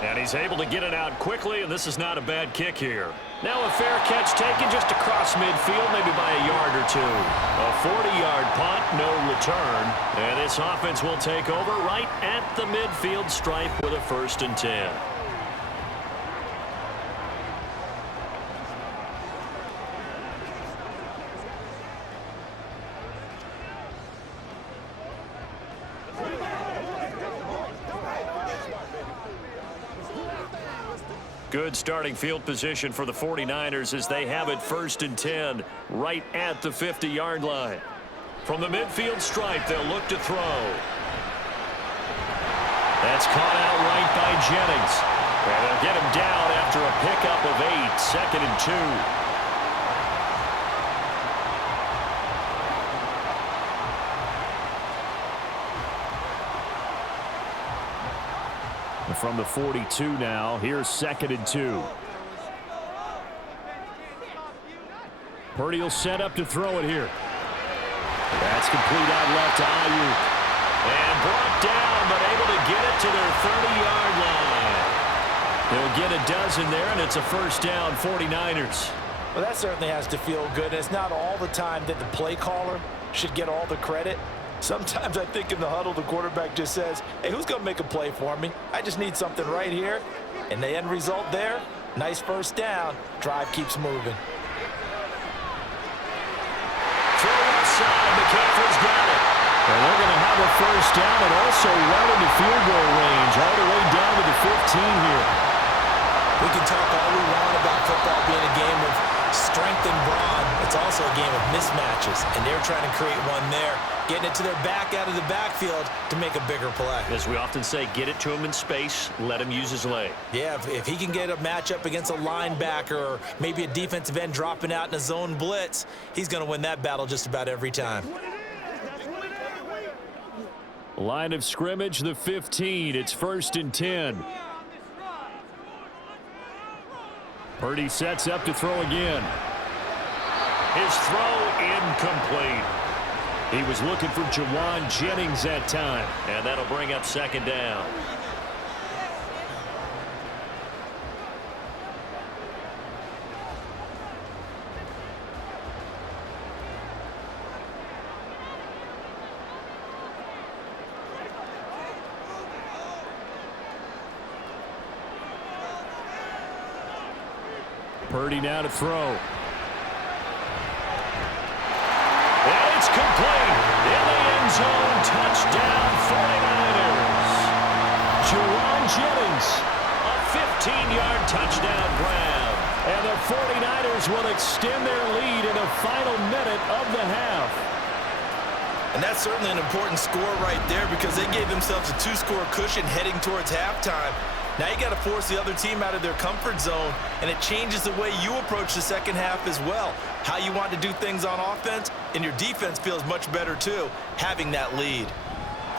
And he's able to get it out quickly, and this is not a bad kick here. Now a fair catch taken just across midfield, maybe by a yard or 2. A 40-yard punt, no return. And this offense will take over right at the midfield stripe with a 1st and 10. Good starting field position for the 49ers as they have it 1st and 10 right at the 50-yard line. From the midfield stripe, they'll look to throw. That's caught out right by Jennings. And they'll get him down after a pickup of 8, 2nd and 2. From the 42 now, here's 2nd and 2. Purdy will set up to throw it here. That's complete out left to Ayuk. And brought down, but able to get it to their 30-yard line. They'll get a dozen there, and it's a first down, 49ers. Well, that certainly has to feel good. It's not all the time that the play caller should get all the credit. Sometimes I think in the huddle, the quarterback just says, hey, who's going to make a play for me? I just need something right here. And the end result there, nice first down. Drive keeps moving. Throw outside, McCaffrey's got it. And they're going to have a first down and also right into field goal range, all the way down to the 15 here. We can talk all we want about football being a game of strength and brawn. It's also a game of mismatches, and they're trying to create one there, getting it to their back out of the backfield to make a bigger play. As we often say, get it to him in space, let him use his leg. Yeah, if he can get a matchup against a linebacker or maybe a defensive end dropping out in a zone blitz, he's going to win that battle just about every time. Line of scrimmage, the 15. It's 1st and 10. Purdy sets up to throw again. His throw incomplete. He was looking for Jawan Jennings that time, and that'll bring up 2nd down. Purdy now to throw. And it's complete. In the end zone, touchdown 49ers. Jawan Jennings, a 15-yard touchdown grab. And the 49ers will extend their lead in the final minute of the half. And that's certainly an important score right there because they gave themselves a 2-score cushion heading towards halftime. Now you got to force the other team out of their comfort zone, and it changes the way you approach the second half as well. How you want to do things on offense, and your defense feels much better too, having that lead.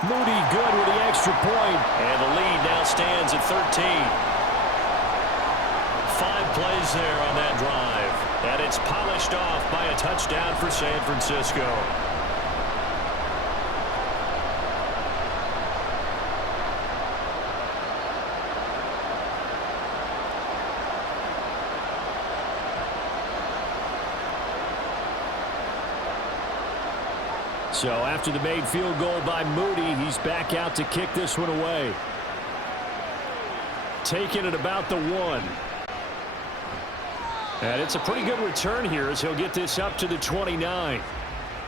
Moody good with the extra point, and the lead now stands at 13. 5 plays there on that drive, and it's polished off by a touchdown for San Francisco. So after the made field goal by Moody, he's back out to kick this one away. Taking it about the 1. And it's a pretty good return here as he'll get this up to the 29.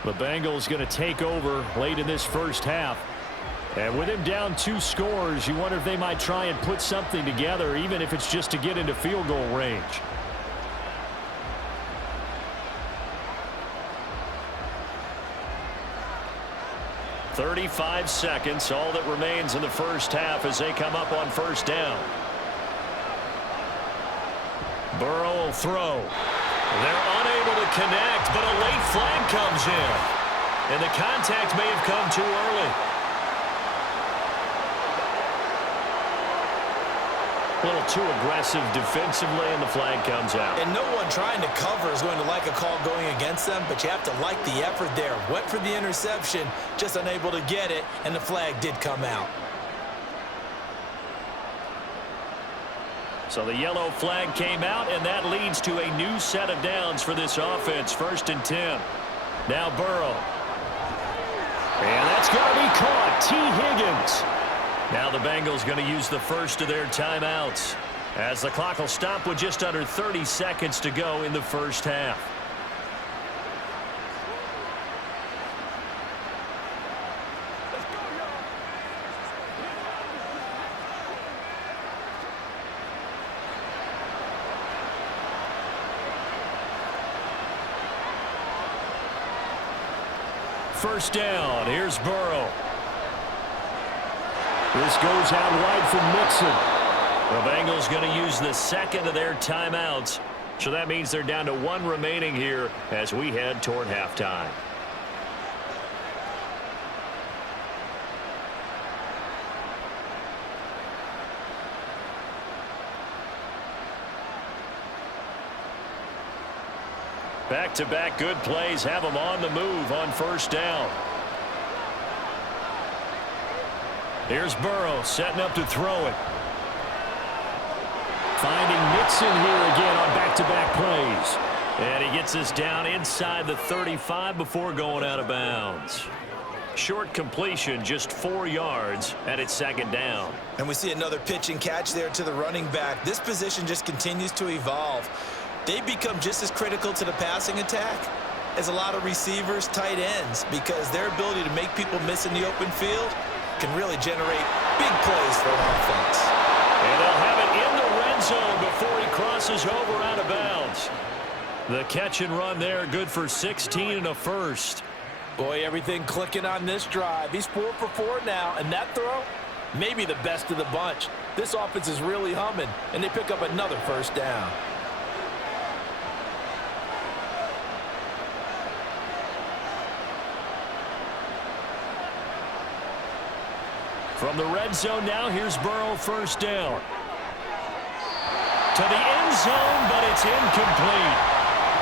The Bengals going to take over late in this first half. And with him down 2 scores, you wonder if they might try and put something together, even if it's just to get into field goal range. 35 seconds, all that remains in the first half as they come up on first down. Burrow will throw. They're unable to connect, but a late flag comes in. And the contact may have come too early. A little too aggressive defensively, and the flag comes out. And no one trying to cover is going to like a call going against them, but you have to like the effort there. Went for the interception, just unable to get it, and the flag did come out. So the yellow flag came out, and that leads to a new set of downs for this offense. 1st and 10. Now Burrow. And that's going to be caught. T. Higgins. Now the Bengals going to use the first of their timeouts as the clock will stop with just under 30 seconds to go in the first half. First down. Here's Burrow. This goes out wide for Mixon. The Bengals going to use the second of their timeouts. So that means they're down to 1 remaining here as we head toward halftime. Back-to-back good plays have them on the move on first down. Here's Burrow setting up to throw it. Finding Mixon here again on back-to-back plays. And he gets this down inside the 35 before going out of bounds. Short completion, just 4 yards, and it's second down. And we see another pitch and catch there to the running back. This position just continues to evolve. They become just as critical to the passing attack as a lot of receivers, tight ends, because their ability to make people miss in the open field can really generate big plays for an offense. And they'll have it in the red zone before he crosses over out of bounds. The catch and run there, good for 16 and a first. Boy, everything clicking on this drive. He's 4 for 4 now, and that throw, maybe the best of the bunch. This offense is really humming, and they pick up another first down. From the red zone now, here's Burrow, first down. To the end zone, but it's incomplete.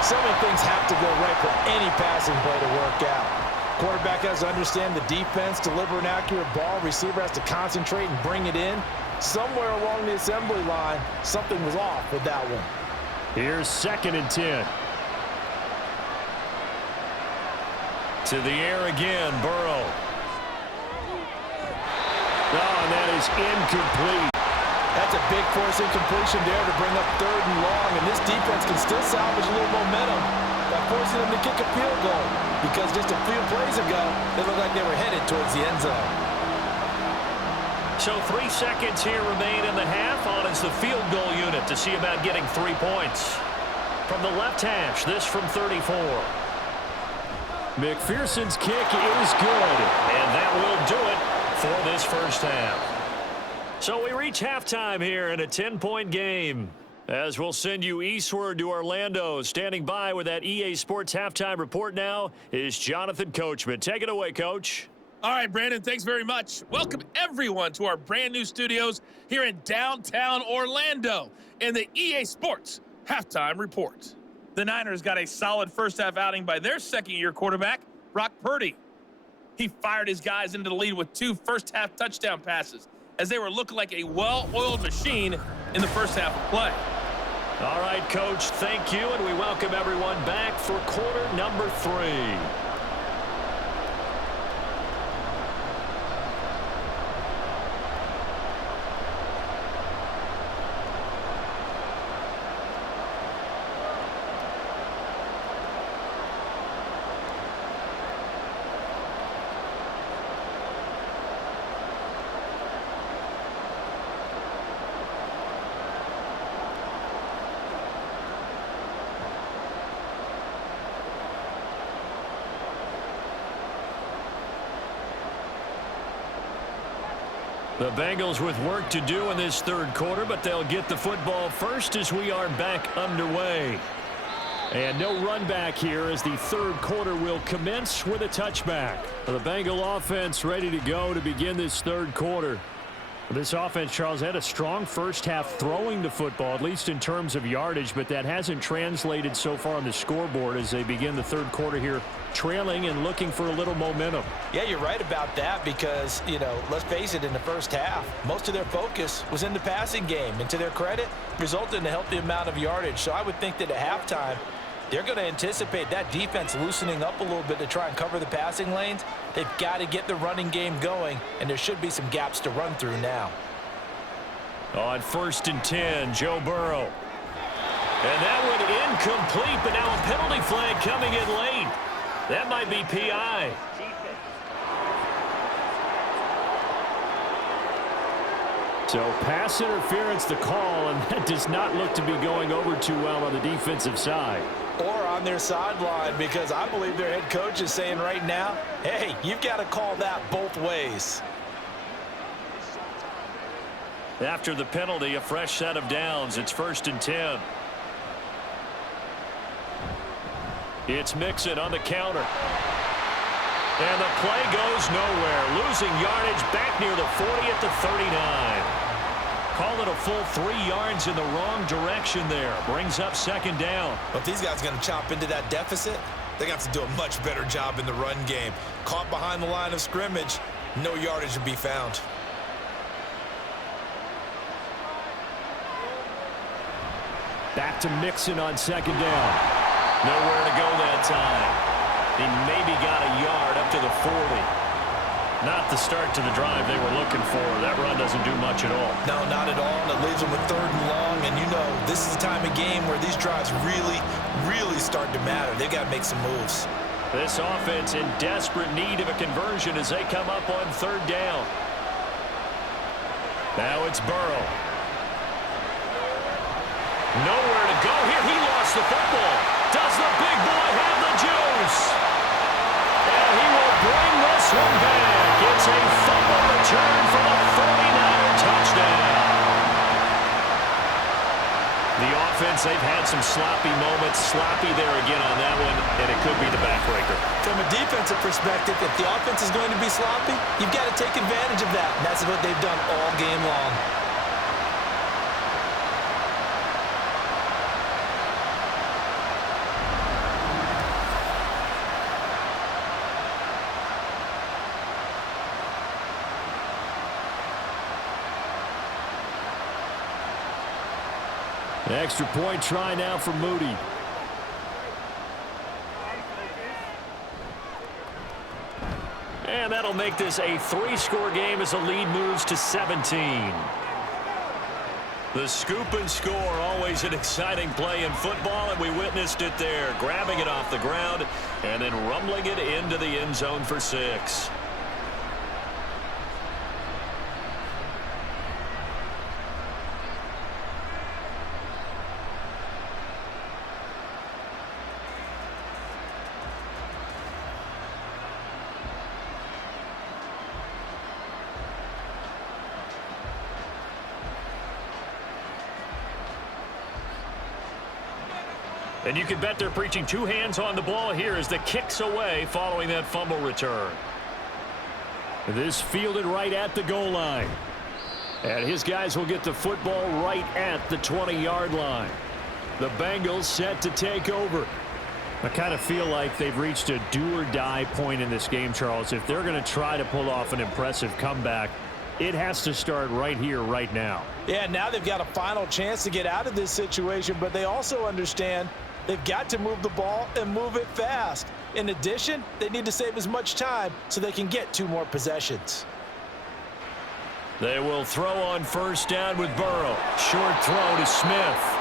So many things have to go right for any passing play to work out. Quarterback has to understand the defense, deliver an accurate ball. Receiver has to concentrate and bring it in. Somewhere along the assembly line, something was off with that one. Here's 2nd and 10. To the air again, Burrow. Oh, and that is incomplete. That's a big force incompletion there to bring up 3rd and long, and this defense can still salvage a little momentum by forcing them to kick a field goal, because just a few plays ago, they looked like they were headed towards the end zone. So 3 seconds here remain in the half. On is the field goal unit to see about getting 3 points. From the left hash, this from 34. McPherson's kick is good, and that will do it for this first half. So we reach halftime here in a 10-point game. As we'll send you eastward to Orlando. Standing by with that EA Sports halftime report now is Jonathan Coachman. Take it away, Coach. All right, Brandon, thanks very much. Welcome, everyone, to our brand-new studios here in downtown Orlando in the EA Sports halftime report. The Niners got a solid first-half outing by their second-year quarterback, Brock Purdy. He fired his guys into the lead with 2 first-half touchdown passes, as they were looking like a well-oiled machine in the first half of play. All right, Coach, thank you, and we welcome everyone back for quarter number 3. The Bengals with work to do in this third quarter, but they'll get the football first as we are back underway. And no run back here as the third quarter will commence with a touchback. The Bengal offense ready to go to begin this third quarter. This offense, Charles, had a strong first half throwing the football, at least in terms of yardage, but that hasn't translated so far on the scoreboard as they begin the third quarter here, trailing and looking for a little momentum. Yeah, you're right about that because, let's face it, in the first half, most of their focus was in the passing game. And to their credit, resulted in a healthy amount of yardage. So I would think that at halftime, they're going to anticipate that defense loosening up a little bit to try and cover the passing lanes. They've got to get the running game going, and there should be some gaps to run through now. On 1st and 10, Joe Burrow. And that one incomplete, but now a penalty flag coming in late. That might be PI. So pass interference the call, and that does not look to be going over too well on the defensive side. Or on their sideline, because I believe their head coach is saying right now, hey, you've got to call that both ways. After the penalty, a fresh set of downs. It's 1st and 10. It's Mixon on the counter. And the play goes nowhere. Losing yardage back near the 40 at the 39. Call it a full 3 yards in the wrong direction there. Brings up second down. But these guys are going to chop into that deficit. They got to do a much better job in the run game. Caught behind the line of scrimmage, no yardage to be found. Back to Mixon on second down. Nowhere to go that time. He maybe got a yard up to the 40. Not the start to the drive they were looking for. That run doesn't do much at all. No, not at all, and it leaves them with 3rd and long. And you know, this is the time of game where these drives really start to matter. They've got to make some moves. This offense in desperate need of a conversion as they come up on 3rd down. Now it's Burrow. Nowhere to go here. He lost the football. Does the big boy have the juice? And he will bring this one back. It's a fumble return for the 49er touchdown. The offense, they've had some sloppy moments. Sloppy there again on that one, and it could be the backbreaker. From a defensive perspective, if the offense is going to be sloppy, you've got to take advantage of that. And that's what they've done all game long. Extra point try now for Moody. And that'll make this a 3-score game as the lead moves to 17. The scoop and score, always an exciting play in football, and we witnessed it there, grabbing it off the ground and then rumbling it into the end zone for 6. And you can bet they're preaching 2 hands on the ball here as the kick's away following that fumble return. This fielded right at the goal line. And his guys will get the football right at the 20-yard line. The Bengals set to take over. I kind of feel like they've reached a do-or-die point in this game, Charles. If they're going to try to pull off an impressive comeback, it has to start right here, right now. Yeah, now they've got a final chance to get out of this situation, but they also understand they've got to move the ball and move it fast. In addition, they need to save as much time so they can get 2 more possessions. They will throw on 1st down with Burrow. Short throw to Smith.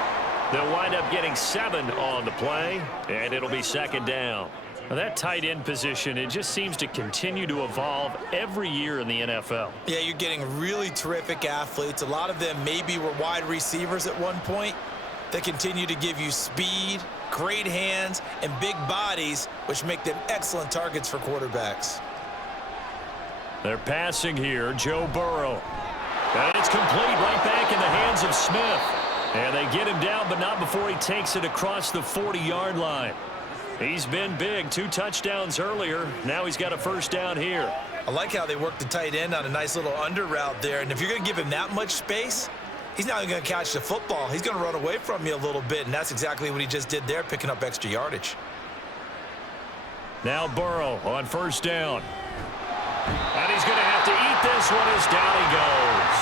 They'll wind up getting 7 on the play, and it'll be 2nd down. Now that tight end position, it just seems to continue to evolve every year in the NFL. Yeah, you're getting really terrific athletes. A lot of them maybe were wide receivers at one point. They continue to give you speed, great hands, and big bodies, which make them excellent targets for quarterbacks. They're passing here, Joe Burrow. And it's complete right back in the hands of Smith. And they get him down, but not before he takes it across the 40-yard line. He's been big, 2 touchdowns earlier. Now he's got a 1st down here. I like how they work the tight end on a nice little under route there. And if you're going to give him that much space, he's not even going to catch the football. He's going to run away from you a little bit, and that's exactly what he just did there, picking up extra yardage. Now Burrow on 1st down. And he's going to have to eat this one as down he goes.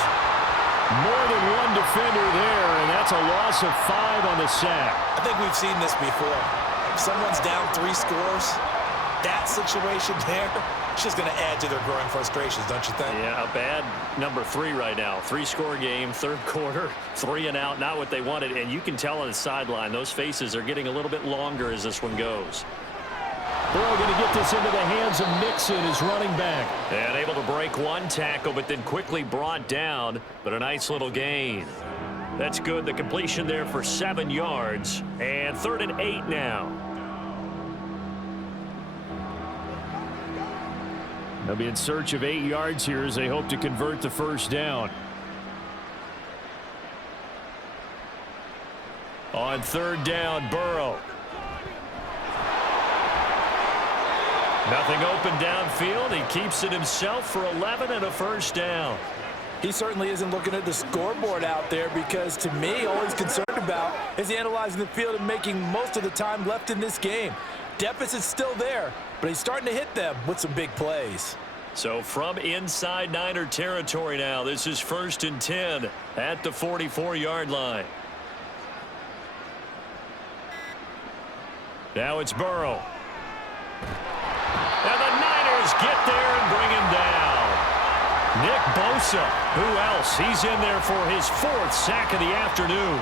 More than 1 defender there, and that's a loss of 5 on the sack. I think we've seen this before. If someone's down 3 scores, that situation there, it's just going to add to their growing frustrations, don't you think? Yeah, a bad number 3 right now. 3-score game, 3rd quarter, 3 and out, not what they wanted. And you can tell on the sideline, those faces are getting a little bit longer as this one goes. Burrow going to get this into the hands of Mixon, his running back. And able to break 1 tackle, but then quickly brought down. But a nice little gain. That's good. The completion there for 7 yards. And 3rd and 8 now. They'll be in search of 8 yards here as they hope to convert the 1st down. On 3rd down, Burrow. Nothing open downfield. He keeps it himself for 11 and a 1st down. He certainly isn't looking at the scoreboard out there because, to me, all he's concerned about is analyzing the field and making most of the time left in this game. Deficit's still there, but he's starting to hit them with some big plays. So from inside Niner territory now, this is 1st and 10 at the 44-yard line. Now it's Burrow. And the Niners get there and bring him down. Nick Bosa, who else? He's in there for his 4th sack of the afternoon.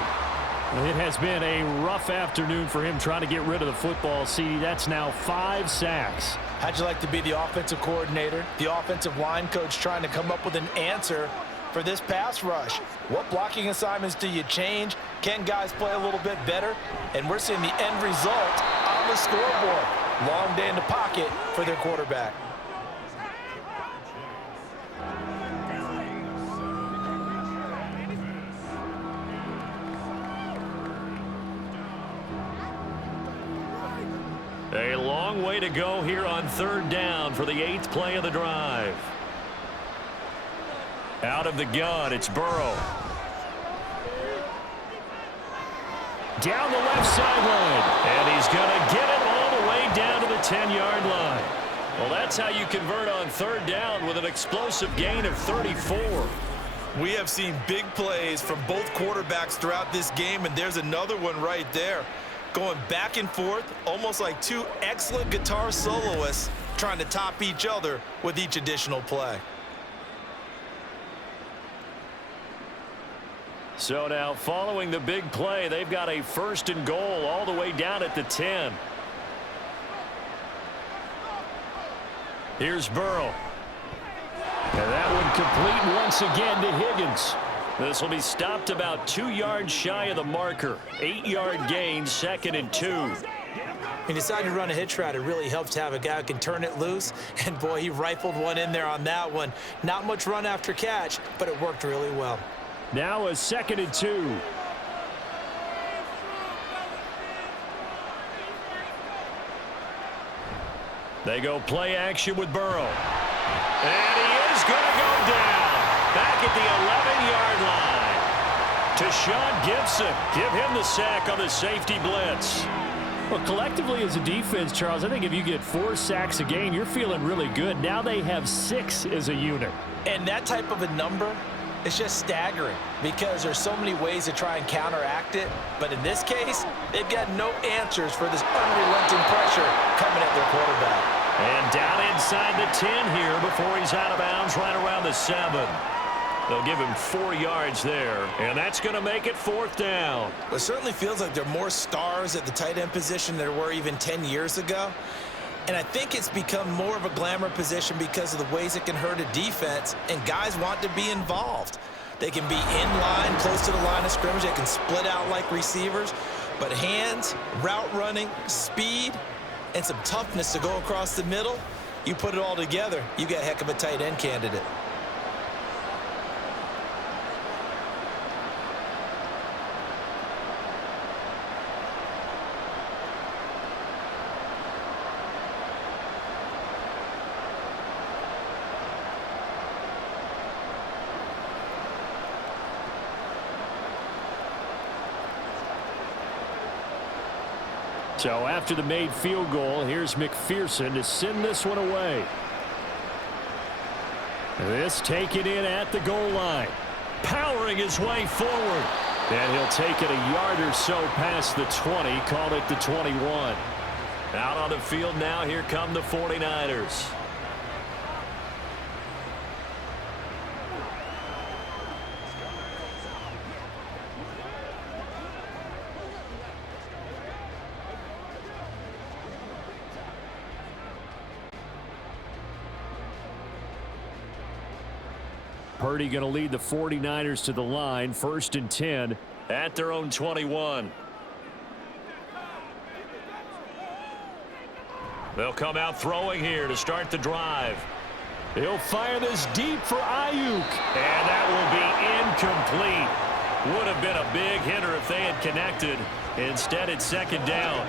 It has been a rough afternoon for him trying to get rid of the football. See, that's now 5 sacks. How'd you like to be the offensive coordinator, the offensive line coach trying to come up with an answer for this pass rush? What blocking assignments do you change? Can guys play a little bit better? And we're seeing the end result on the scoreboard. Long day in the pocket for their quarterback. A long way to go here on 3rd down for the 8th play of the drive. Out of the gun, it's Burrow. Down the left sideline. And he's going to get it all the way down to the 10-yard line. Well, that's how you convert on 3rd down with an explosive gain of 34. We have seen big plays from both quarterbacks throughout this game, and there's another one right there. Going back and forth, almost like 2 excellent guitar soloists trying to top each other with each additional play. So now following the big play, they've got a 1st and goal all the way down at the 10. Here's Burrow. And that one complete once again to Higgins. This will be stopped about 2 yards shy of the marker. 8-yard gain, 2nd and 2. When you decide to run a hitch route, it really helps to have a guy who can turn it loose. And, boy, he rifled one in there on that one. Not much run after catch, but it worked really well. Now a 2nd and 2. They go play action with Burrow. And he is going to go down. Back at the 11-yard line. To Sean Gibson. Give him the sack on the safety blitz. Well, collectively as a defense, Charles, I think if you get 4 sacks a game, you're feeling really good. Now they have 6 as a unit. And that type of a number is just staggering because there's so many ways to try and counteract it. But in this case, they've got no answers for this unrelenting pressure coming at their quarterback. And down inside the 10 here before he's out of bounds right around the 7. They'll give him 4 yards there, and that's going to make it 4th down. It certainly feels like there are more stars at the tight end position than there were even 10 years ago. And I think it's become more of a glamour position because of the ways it can hurt a defense, and guys want to be involved. They can be in line, close to the line of scrimmage. They can split out like receivers. But hands, route running, speed, and some toughness to go across the middle, you put it all together, you got a heck of a tight end candidate. So after the made field goal, here's McPherson to send this one away. This taken in at the goal line. Powering his way forward. And he'll take it a yard or so past the 20. Called it the 21. Out on the field now, here come the 49ers. Purdy going to lead the 49ers to the line. 1st and 10 at their own 21. They'll come out throwing here to start the drive. He'll fire this deep for Ayuk. And that will be incomplete. Would have been a big hitter if they had connected. Instead, it's 2nd down.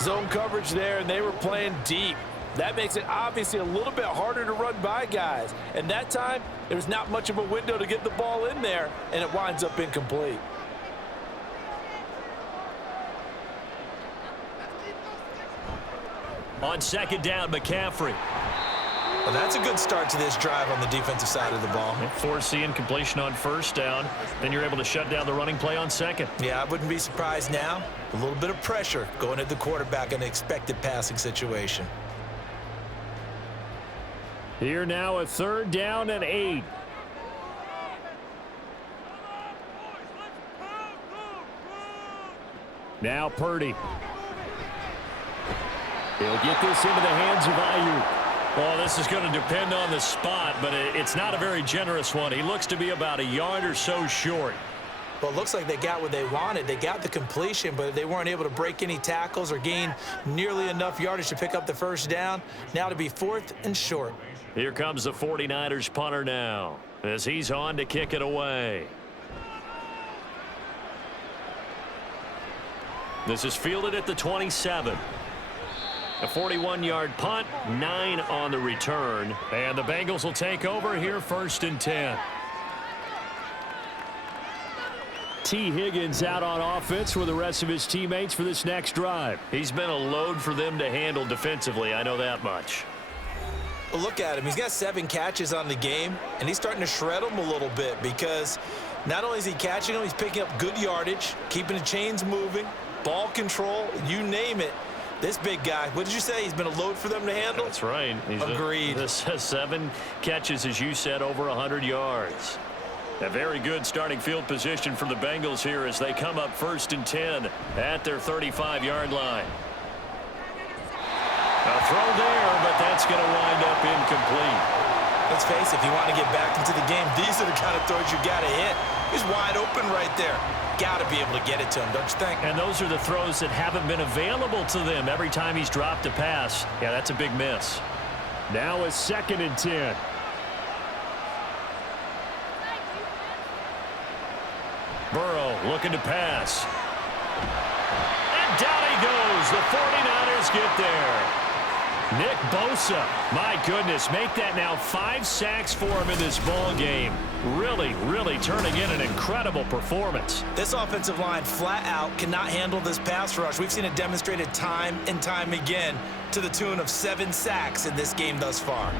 Zone coverage there, and they were playing deep. That makes it obviously a little bit harder to run by guys. And that time, there's not much of a window to get the ball in there, and it winds up incomplete. On second down, McCaffrey. Well, that's a good start to this drive on the defensive side of the ball. Force the incompletion on first down. Then you're able to shut down the running play on second. Yeah, I wouldn't be surprised now. A little bit of pressure going at the quarterback in an expected passing situation. Here now a third down and 8. Now Purdy. He'll get this into the hands of Ayuk. Well, this is going to depend on the spot, but it's not a very generous one. He looks to be about a yard or so short. Well, it looks like they got what they wanted. They got the completion, but they weren't able to break any tackles or gain nearly enough yardage to pick up the first down. Now to be 4th and short. Here comes the 49ers punter now as he's on to kick it away. This is fielded at the 27. A 41-yard punt, 9 on the return. And the Bengals will take over here 1st and 10. T. Higgins out on offense with the rest of his teammates for this next drive. He's been a load for them to handle defensively, I know that much. Well, look at him. He's got 7 catches on the game, and he's starting to shred them a little bit because not only is he catching them, he's picking up good yardage, keeping the chains moving, ball control, you name it. This big guy, what did you say? He's been a load for them to handle? That's right. Agreed. This has 7 catches, as you said, over 100 yards. A very good starting field position for the Bengals here as they come up 1st and 10 at their 35-yard line. A throw there, but that's going to wind up incomplete. Let's face it, if you want to get back into the game, these are the kind of throws you got to hit. He's wide open right there. Got to be able to get it to him, don't you think? And those are the throws that haven't been available to them every time he's dropped a pass. Yeah, that's a big miss. Now a 2nd and 10. Burrow looking to pass. And down he goes. The 49ers get there. Nick Bosa, my goodness, make that now 5 sacks for him in this ball game. Really, really turning in an incredible performance. This offensive line flat out cannot handle this pass rush. We've seen it demonstrated time and time again to the tune of 7 sacks in this game thus far.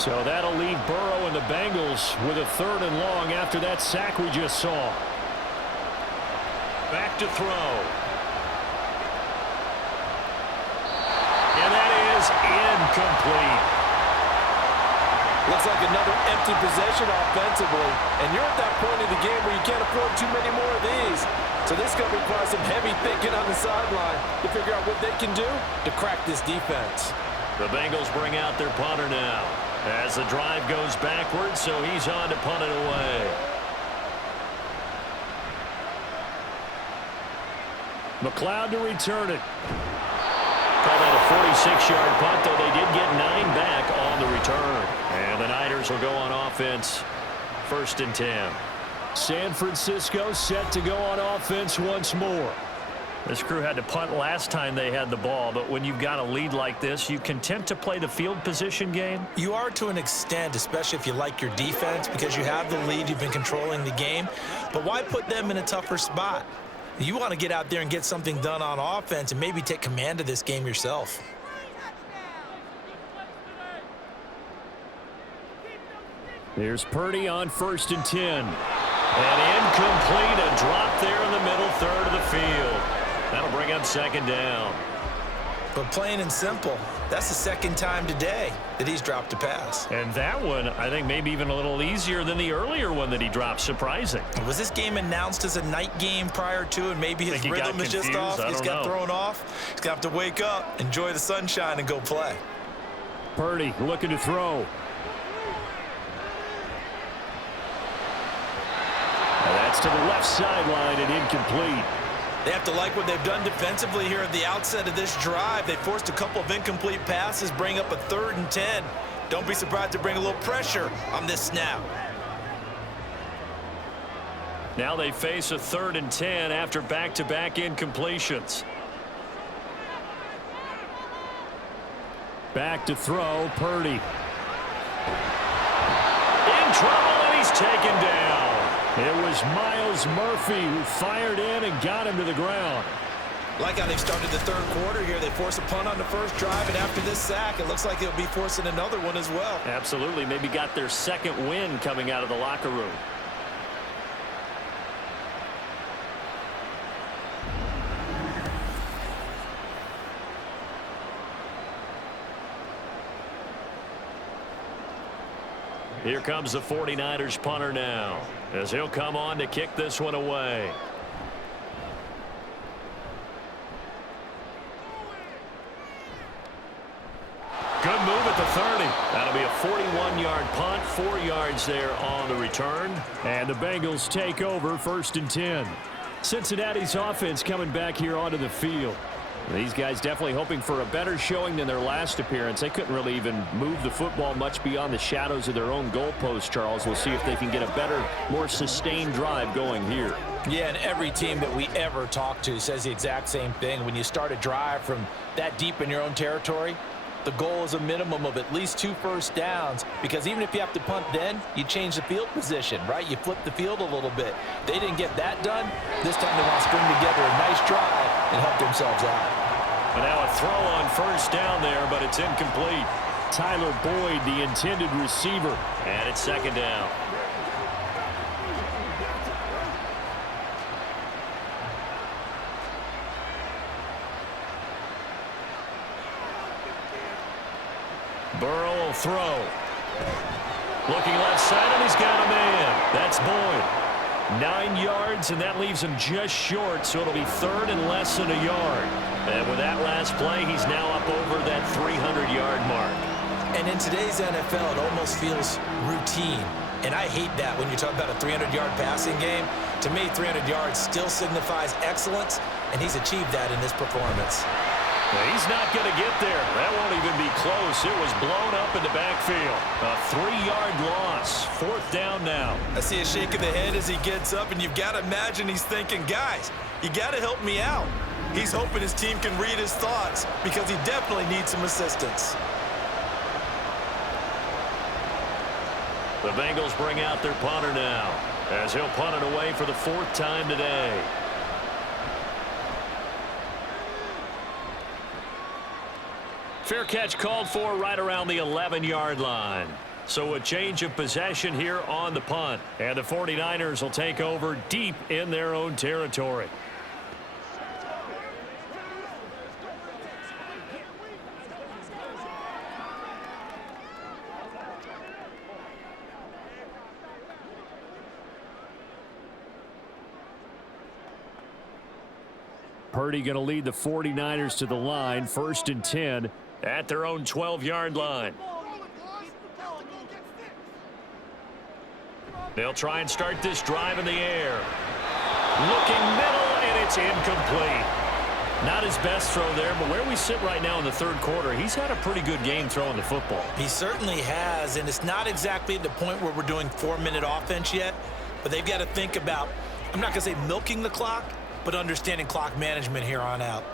So that'll leave Burrow and the Bengals with a 3rd and long after that sack we just saw. Back to throw. And that is incomplete. Looks like another empty possession offensively. And you're at that point in the game where you can't afford too many more of these. So this is going to require some heavy thinking on the sideline to figure out what they can do to crack this defense. The Bengals bring out their punter now as the drive goes backwards, so he's on to punt it away. McLeod to return it. Call that a 46-yard punt, though they did get 9 back on the return. And the Niners will go on offense, 1st and 10. San Francisco set to go on offense once more. This crew had to punt last time they had the ball, but when you've got a lead like this, you content to play the field position game? You are to an extent, especially if you like your defense, because you have the lead, you've been controlling the game. But why put them in a tougher spot? You want to get out there and get something done on offense and maybe take command of this game yourself. Here's Purdy on 1st and 10. And incomplete, a drop there in the middle third of the field. That'll bring up 2nd down. But plain and simple, that's the 2nd time today that he's dropped a pass. And that one, I think, maybe even a little easier than the earlier one that he dropped. Surprising. Was this game announced as a night game prior to, and maybe his rhythm is just off? He's got thrown off. He's going to have to wake up, enjoy the sunshine, and go play. Purdy looking to throw. That's to the left sideline and incomplete. They have to like what they've done defensively here at the outset of this drive. They forced a couple of incomplete passes, bring up a 3rd and 10. Don't be surprised to bring a little pressure on this snap. Now they face a 3rd and 10 after back-to-back incompletions. Back to throw, Purdy. In trouble, and he's taken down. It was Miles Murphy who fired in and got him to the ground. Like how they've started the third quarter here. They force a punt on the first drive, and after this sack, it looks like they'll be forcing another one as well. Absolutely. Maybe got their second win coming out of the locker room. Here comes the 49ers punter now, as he'll come on to kick this one away. Good move at the 30. That'll be a 41-yard punt, 4 yards there on the return. And the Bengals take over 1st and 10. Cincinnati's offense coming back here onto the field. These guys definitely hoping for a better showing than their last appearance. They couldn't really even move the football much beyond the shadows of their own goalpost, Charles. We'll see if they can get a better, more sustained drive going here. Yeah, and every team that we ever talk to says the exact same thing. When you start a drive from that deep in your own territory, the goal is a minimum of at least 2 first downs, because even if you have to punt then, you change the field position, right? You flip the field a little bit. They didn't get that done. This time they want to string together a nice drive and help themselves out. And now a throw on first down there, but it's incomplete. Tyler Boyd, the intended receiver. And it's 2nd down. Burrow will throw. Looking left side, and he's got a man. That's Boyd. 9 yards, and that leaves him just short, so it'll be 3rd and less than a yard. And with that last play, he's now up over that 300-yard mark. And in today's NFL, it almost feels routine. And I hate that when you talk about a 300-yard passing game. To me, 300 yards still signifies excellence, and he's achieved that in this performance. He's not going to get there. That won't even be close. It was blown up in the backfield. A 3-yard loss. 4th down now. I see a shake of the head as he gets up, and you've got to imagine he's thinking, guys, you got to help me out. He's hoping his team can read his thoughts, because he definitely needs some assistance. The Bengals bring out their punter now, as he'll punt it away for the 4th time today. Fair catch called for right around the 11-yard line. So a change of possession here on the punt. And the 49ers will take over deep in their own territory. Purdy going to lead the 49ers to the line, 1st and 10. At their own 12-yard line. They'll try and start this drive in the air. Looking middle, and it's incomplete. Not his best throw there, but where we sit right now in the 3rd quarter, he's had a pretty good game throwing the football. He certainly has, and it's not exactly at the point where we're doing 4-minute offense yet, but they've got to think about, I'm not going to say milking the clock, but understanding clock management here on out.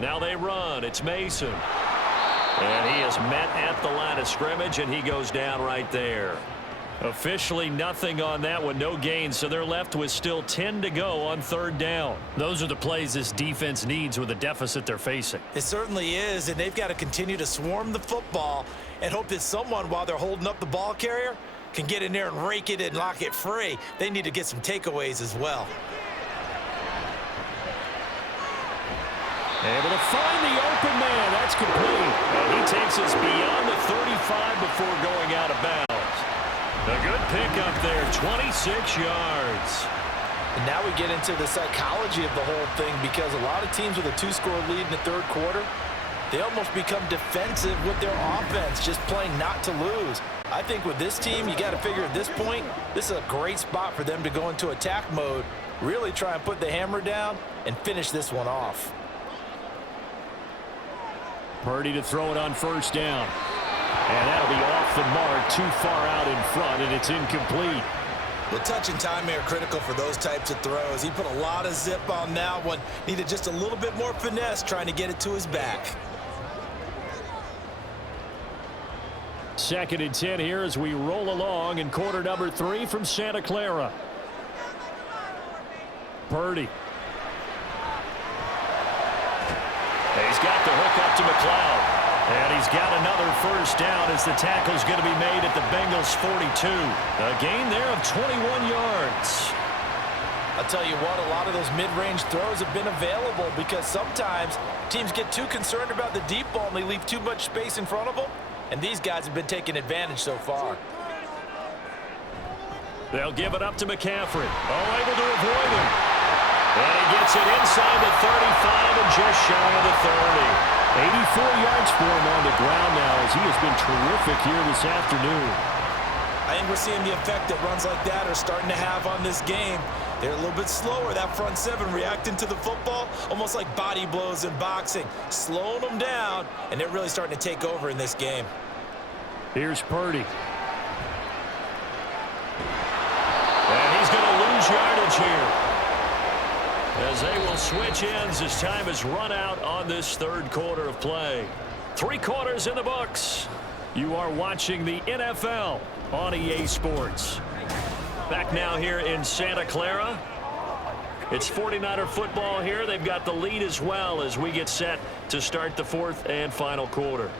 Now they run. It's Mason. And he is met at the line of scrimmage, and he goes down right there. Officially nothing on that one, no gain, so they're left with still 10 to go on 3rd down. Those are the plays this defense needs with the deficit they're facing. It certainly is, and they've got to continue to swarm the football and hope that someone, while they're holding up the ball carrier, can get in there and rake it and lock it free. They need to get some takeaways as well. Able to find the open man. That's complete. And he takes us beyond the 35 before going out of bounds. A good pickup there, 26 yards. And now we get into the psychology of the whole thing, because a lot of teams with a 2-score lead in the 3rd quarter, they almost become defensive with their offense, just playing not to lose. I think with this team, you got to figure at this point, this is a great spot for them to go into attack mode, really try and put the hammer down and finish this one off. Purdy to throw it on 1st down. And that'll be off the mark too far out in front, and it's incomplete. The touch and timing are critical for those types of throws. He put a lot of zip on that one. Needed just a little bit more finesse trying to get it to his back. 2nd and 10 here as we roll along in quarter number 3 from Santa Clara. Purdy. He's got the hook up to McLeod. And he's got another first down as the tackle's going to be made at the Bengals 42. A gain there of 21 yards. I'll tell you what, a lot of those mid-range throws have been available because sometimes teams get too concerned about the deep ball and they leave too much space in front of them. And these guys have been taking advantage so far. They'll give it up to McCaffrey. Oh, able to avoid him. And he gets it inside the 35 and just shy of the 30. 84 yards for him on the ground now as he has been terrific here this afternoon. I think we're seeing the effect that runs like that are starting to have on this game. They're a little bit slower, that front seven reacting to the football, almost like body blows in boxing, slowing them down, and they're really starting to take over in this game. Here's Purdy. And he's going to lose yardage here, as they will switch ends as time has run out on this 3rd quarter of play. 3 quarters in the books. You are watching the NFL on EA Sports. Back now here in Santa Clara. It's 49er football here. They've got the lead as well as we get set to start the 4th and final quarter.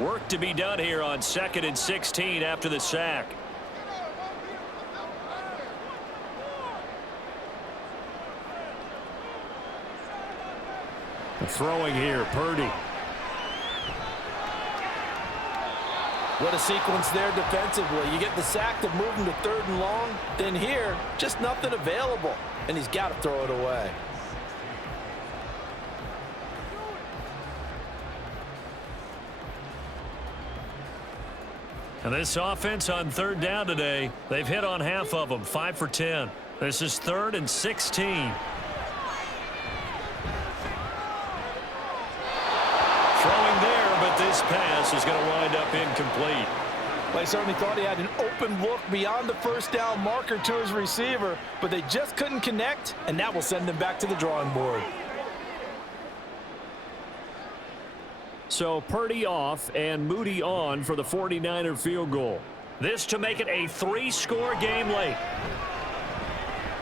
Work to be done here on 2nd and 16 after the sack. Throwing here, Purdy. What a sequence there defensively. You get the sack to move him to 3rd and long. Then here, just nothing available. And he's got to throw it away. And this offense on 3rd down today, they've hit on half of them, 5 for 10. This is 3rd and 16. Throwing there, but this pass is going to wind up incomplete. I certainly thought he had an open look beyond the 1st down marker to his receiver, but they just couldn't connect, and that will send them back to the drawing board. So Purdy off and Moody on for the 49er field goal. This to make it a 3-score game late.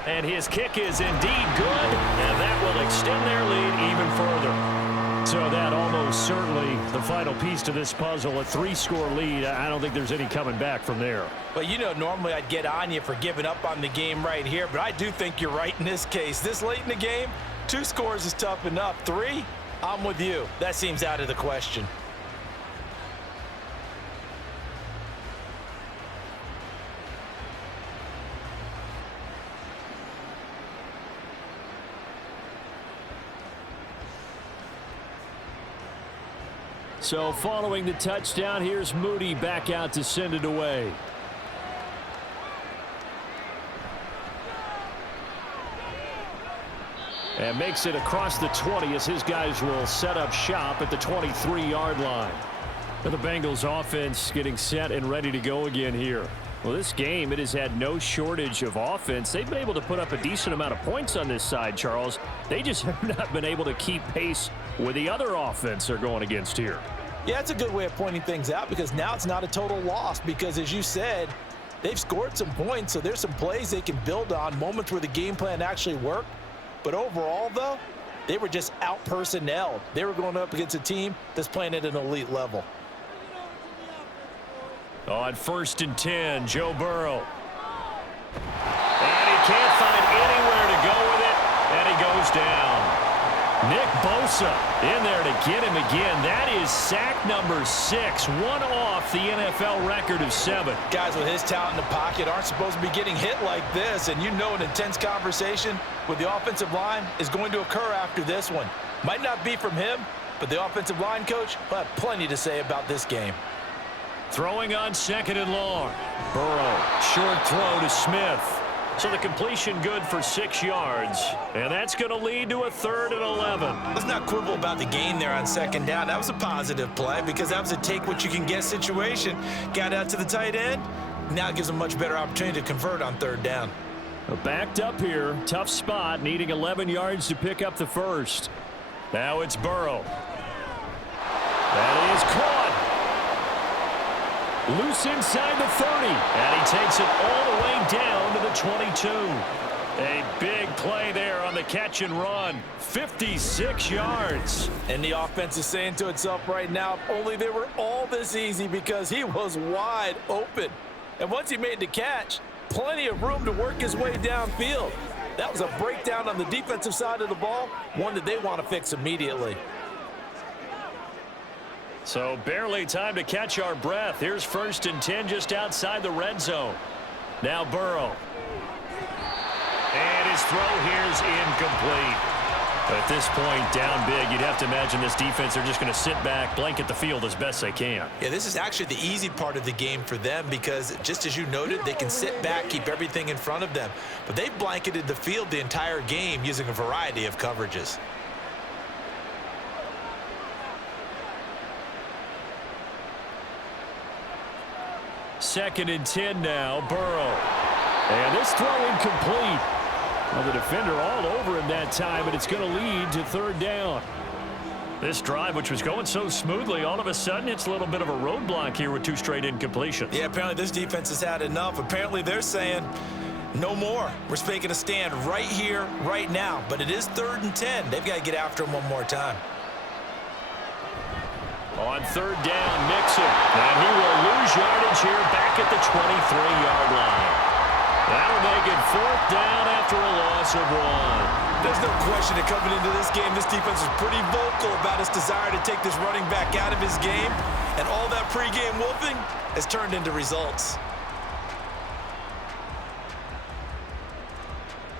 And his kick is indeed good, and that will extend their lead even further. So that almost certainly the final piece to this puzzle, a 3-score lead. I don't think there's any coming back from there. But you know, normally I'd get on you for giving up on the game right here, but I do think you're right in this case. This late in the game, 2 scores is tough enough. 3? I'm with you. That seems out of the question. So following the touchdown, here's Moody back out to send it away. And makes it across the 20 as his guys will set up shop at the 23-yard line. The Bengals offense getting set and ready to go again here. Well, this game, it has had no shortage of offense. They've been able to put up a decent amount of points on this side, Charles. They just have not been able to keep pace with the other offense they're going against here. Yeah, it's a good way of pointing things out because now it's not a total loss because, as you said, they've scored some points, so there's some plays they can build on, moments where the game plan actually worked. But overall, though, they were just out-personnelled. They were going up against a team that's playing at an elite level. On 1st and 10, Joe Burrow. And he can't find anywhere to go with it, and he goes down. Nick Bosa in there to get him again. That is sack number 6, one off the NFL record of 7. Guys with his talent in the pocket aren't supposed to be getting hit like this, and you know an intense conversation with the offensive line is going to occur after this one. Might not be from him, but the offensive line coach will have plenty to say about this game. Throwing on 2nd and long. Burrow, short throw to Smith. So the completion good for 6 yards, and that's going to lead to a 3rd and 11. Let's not quibble about the gain there on 2nd down. That was a positive play because that was a take-what-you-can-get situation. Got out to the tight end. Now it gives them a much better opportunity to convert on 3rd down. Backed up here. Tough spot, needing 11 yards to pick up the first. Now it's Burrow. That is caught. Loose inside the 30. And he takes it all the way down to the 22. A big play there on the catch and run. 56 yards. And the offense is saying to itself right now, if only they were all this easy, because he was wide open. And once he made the catch, plenty of room to work his way downfield. That was a breakdown on the defensive side of the ball, one that they want to fix immediately. So barely time to catch our breath. Here's 1st and 10 just outside the red zone. Now Burrow. And his throw here's incomplete. At this point, down big, you'd have to imagine this defense are just going to sit back, blanket the field as best they can. Yeah, this is actually the easy part of the game for them because, just as you noted, they can sit back, keep everything in front of them. But they've blanketed the field the entire game using a variety of coverages. Second and 10 now, Burrow. And this throw incomplete. Well, the defender all over him that time, but it's going to lead to 3rd down. This drive, which was going so smoothly, all of a sudden it's a little bit of a roadblock here with 2 straight incompletions. Yeah, apparently this defense has had enough. Apparently they're saying no more. We're making a stand right here, right now. But it is 3rd and 10. They've got to get after him one more time. On 3rd down, Mixon. And he will lose yardage here back at the 23-yard line. That'll make it 4th down after a loss of 1. There's no question that coming into this game, this defense is pretty vocal about its desire to take this running back out of his game. And all that pregame wolfing has turned into results.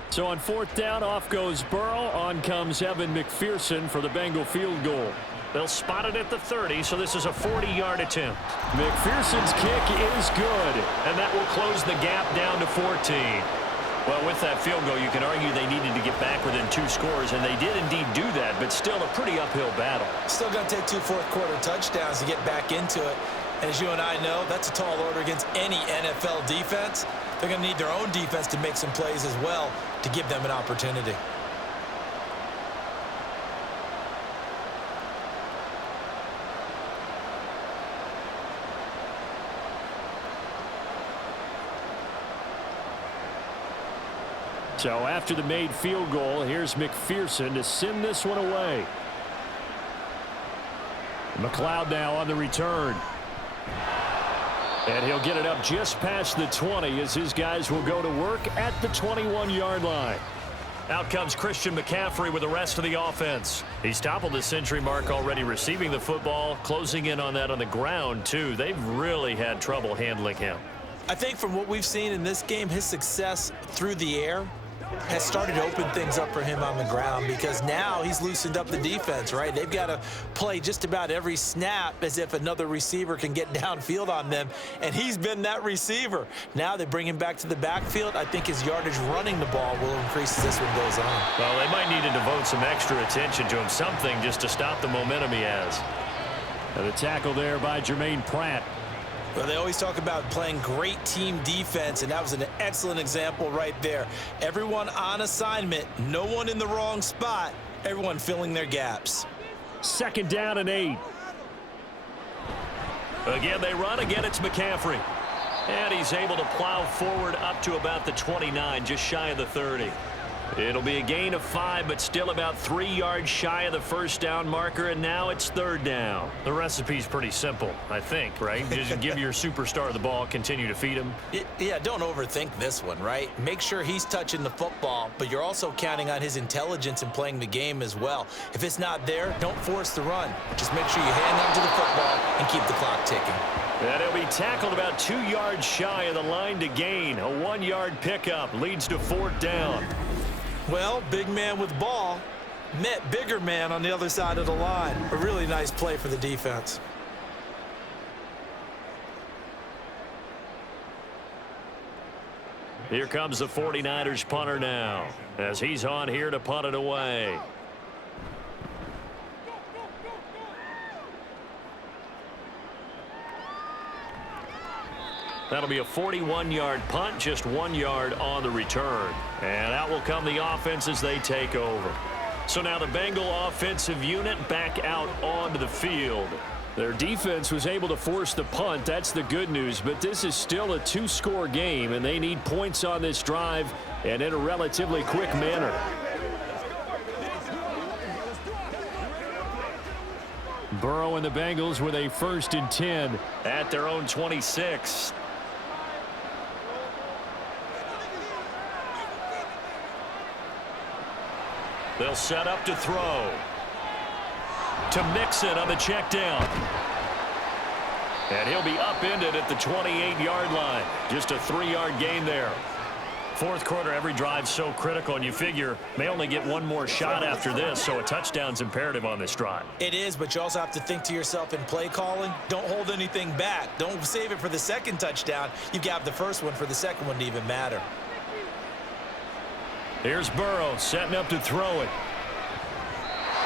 So on 4th down, off goes Burrow. On comes Evan McPherson for the Bengal field goal. They'll spot it at the 30, so this is a 40-yard attempt. McPherson's kick is good. And that will close the gap down to 14. Well, with that field goal, you can argue they needed to get back within 2 scores, and they did indeed do that, but still a pretty uphill battle. Still going to take 2 fourth-quarter touchdowns to get back into it. And as you and I know, that's a tall order against any NFL defense. They're going to need their own defense to make some plays as well to give them an opportunity. So after the made field goal, here's McPherson to send this one away. McLeod now on the return. And he'll get it up just past the 20 as his guys will go to work at the 21-yard line. Out comes Christian McCaffrey with the rest of the offense. He's toppled the century mark already receiving the football, closing in on that on the ground, too. They've really had trouble handling him. I think from what we've seen in this game, his success through the air has started to open things up for him on the ground, because now he's loosened up the defense, right? They've got to play just about every snap as if another receiver can get downfield on them, and he's been that receiver. Now they bring him back to the backfield. I think his yardage running the ball will increase as this one goes on. Well, they might need to devote some extra attention to him, something just to stop the momentum he has. And the tackle there by Jermaine Pratt. Well, they always talk about playing great team defense, and that was an excellent example right there. Everyone on assignment, no one in the wrong spot, everyone filling their gaps. 2nd down and 8. Again, they run. Again, it's McCaffrey. And he's able to plow forward up to about the 29, just shy of the 30. It'll be a gain of 5, but still about 3 yards shy of the first down marker, and now it's 3rd down. The recipe's pretty simple, I think, right? Just give your superstar the ball, continue to feed him. Yeah, don't overthink this one, right? Make sure he's touching the football, but you're also counting on his intelligence in playing the game as well. If it's not there, don't force the run. Just make sure you hang on to the football and keep the clock ticking. And he'll be tackled about 2 yards shy of the line to gain. A 1-yard pickup leads to 4th down. Well, big man with ball met bigger man on the other side of the line. A really nice play for the defense. Here comes the 49ers punter now, as he's on here to punt it away. That'll be a 41-yard punt, just 1 yard on the return. And out will come the offense as they take over. So now the Bengal offensive unit back out onto the field. Their defense was able to force the punt. That's the good news. But this is still a two-score game, and they need points on this drive and in a relatively quick manner. Burrow and the Bengals with a 1st and 10 at their own 26. They'll set up to throw. To Mixon on the check down. And he'll be upended at the 28-yard line. Just a 3-yard gain there. Fourth quarter, every drive's so critical, and you figure may only get one more shot after this, so a touchdown's imperative on this drive. It is, but you also have to think to yourself in play calling, don't hold anything back. Don't save it for the second touchdown. You've got the first one for the second one to even matter. Here's Burrow setting up to throw it.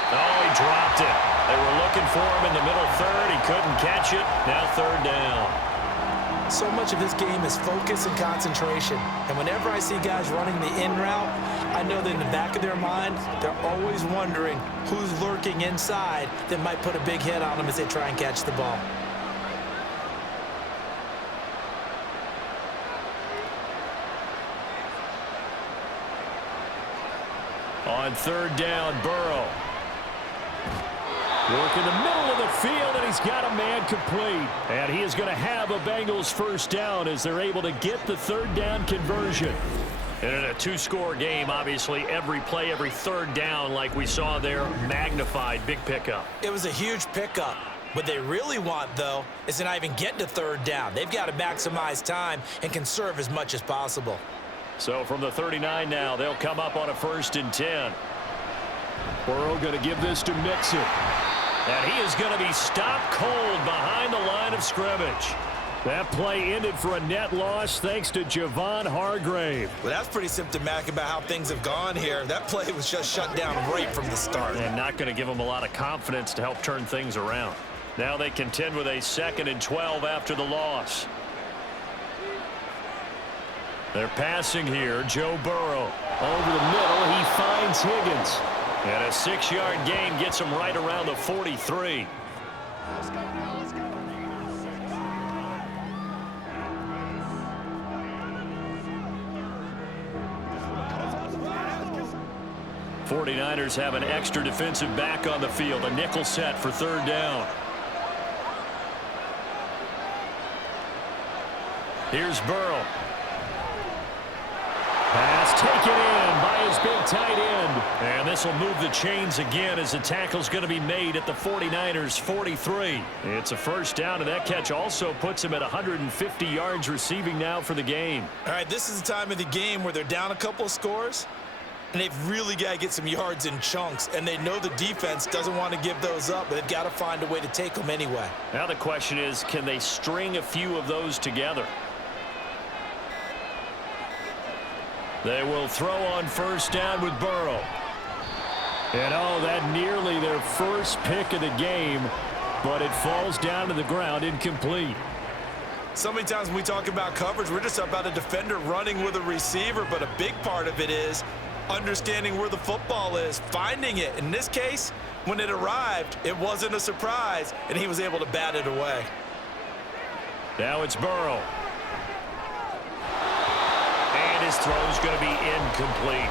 Oh, he dropped it. They were looking for him in the middle third. He couldn't catch it. Now 3rd down. So much of this game is focus and concentration. And whenever I see guys running the in route, I know that in the back of their mind, they're always wondering who's lurking inside that might put a big hit on them as they try and catch the ball. On 3rd down, Burrow. Work in the middle of the field, and he's got a man complete. And he is going to have a Bengals 1st down as they're able to get the 3rd down conversion. And in a two-score game, obviously, every play, every 3rd down, like we saw there, magnified, big pickup. It was a huge pickup. What they really want, though, is to not even get to 3rd down. They've got to maximize time and conserve as much as possible. So from the 39 now, they'll come up on a 1st and 10. Burrow going to give this to Mixon. And he is going to be stopped cold behind the line of scrimmage. That play ended for a net loss thanks to Javon Hargrave. Well, that's pretty symptomatic about how things have gone here. That play was just shut down right from the start. And not going to give them a lot of confidence to help turn things around. Now they contend with a 2nd and 12 after the loss. They're passing here. Joe Burrow. Over the middle, he finds Higgins. And a 6-yard gain gets him right around the 43. Let's go now, let's go. 49ers have an extra defensive back on the field. A nickel set for 3rd down. Here's Burrow. Pass taken in by his big tight end. And this will move the chains again as the tackle's going to be made at the 49ers 43. It's a 1st down, and that catch also puts him at 150 yards receiving now for the game. All right, this is the time of the game where they're down a couple of scores, and they've really got to get some yards in chunks, and they know the defense doesn't want to give those up, but they've got to find a way to take them anyway. Now the question is, can they string a few of those together? They will throw on 1st down with Burrow. And oh, that nearly their first pick of the game, but it falls down to the ground incomplete. So many times when we talk about coverage, we're just about a defender running with a receiver, but a big part of it is understanding where the football is, finding it. In this case, when it arrived, it wasn't a surprise, and he was able to bat it away. Now it's Burrow. And his throw's going to be incomplete.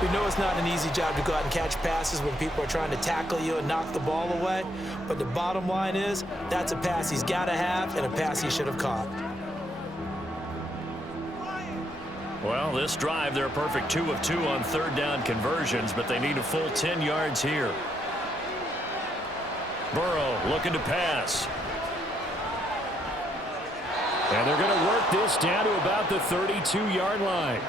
We know it's not an easy job to go out and catch passes when people are trying to tackle you and knock the ball away, but the bottom line is that's a pass he's got to have and a pass he should have caught. Well, this drive, they're a perfect 2 of 2 on 3rd down conversions, but they need a full 10 yards here. Burrow looking to pass. And they're going to work this down to about the 32-yard line.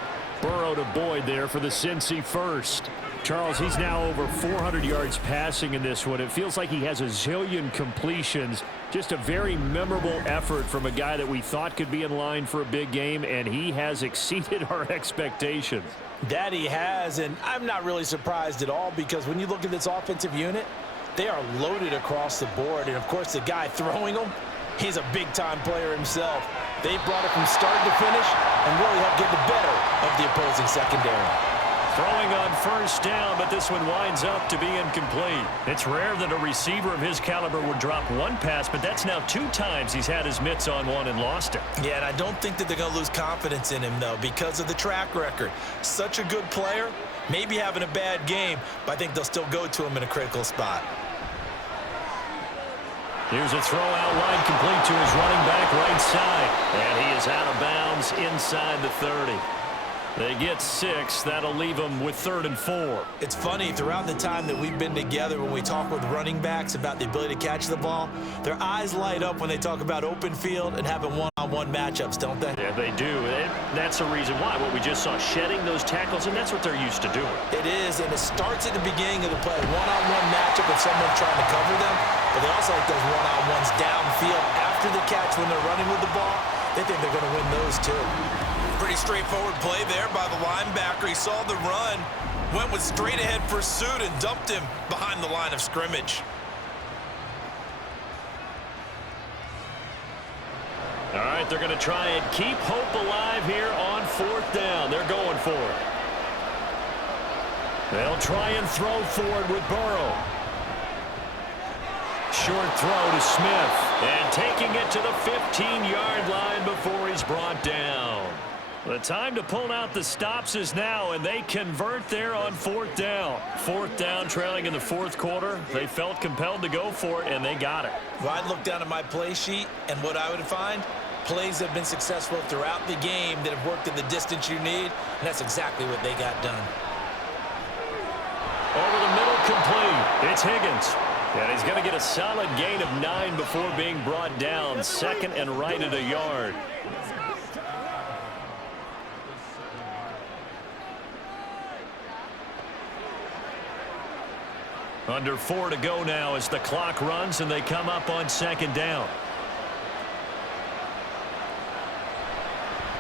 Burrow to Boyd there for the Cincy 1st. Charles, he's now over 400 yards passing in this one. It feels like he has a zillion completions. Just a very memorable effort from a guy that we thought could be in line for a big game, and he has exceeded our expectations. That he has, and I'm not really surprised at all because when you look at this offensive unit, they are loaded across the board. And, of course, the guy throwing them, he's a big-time player himself. They brought it from start to finish and really helped get the better of the opposing secondary. Throwing on first down, but this one winds up to be incomplete. It's rare that a receiver of his caliber would drop one pass, but that's now 2 times he's had his mitts on one and lost it. Yeah, and I don't think that they're going to lose confidence in him, though, because of the track record. Such a good player, maybe having a bad game, but I think they'll still go to him in a critical spot. Here's a throw out line complete to his running back right side. And he is out of bounds inside the 30. They get 6. That'll leave them with 3rd and 4. It's funny, throughout the time that we've been together, when we talk with running backs about the ability to catch the ball, their eyes light up when they talk about open field and having one-on-one matchups, don't they? Yeah, they do. That's the reason why. What we just saw, shedding those tackles, and that's what they're used to doing. It is, and it starts at the beginning of the play. One-on-one matchup if someone's trying to cover them, but they also like those one-on-ones downfield after the catch when they're running with the ball. They think they're going to win those too. Pretty straightforward play there by the linebacker. He saw the run, went with straight ahead pursuit, and dumped him behind the line of scrimmage. All right, they're going to try and keep hope alive here on 4th down. They're going for it. They'll try and throw forward with Burrow. Short throw to Smith. And taking it to the 15-yard line before he's brought down. The time to pull out the stops is now, and they convert there on 4th down. 4th down, trailing in the 4th quarter. They felt compelled to go for it, and they got it. Well, I'd look down at my play sheet, and what I would find, plays have been successful throughout the game that have worked in the distance you need, and that's exactly what they got done. Over the middle, complete. It's Higgins. And he's going to get a solid gain of 9 before being brought down. 2nd and right at a yard. Under 4 to go now as the clock runs and they come up on 2nd down.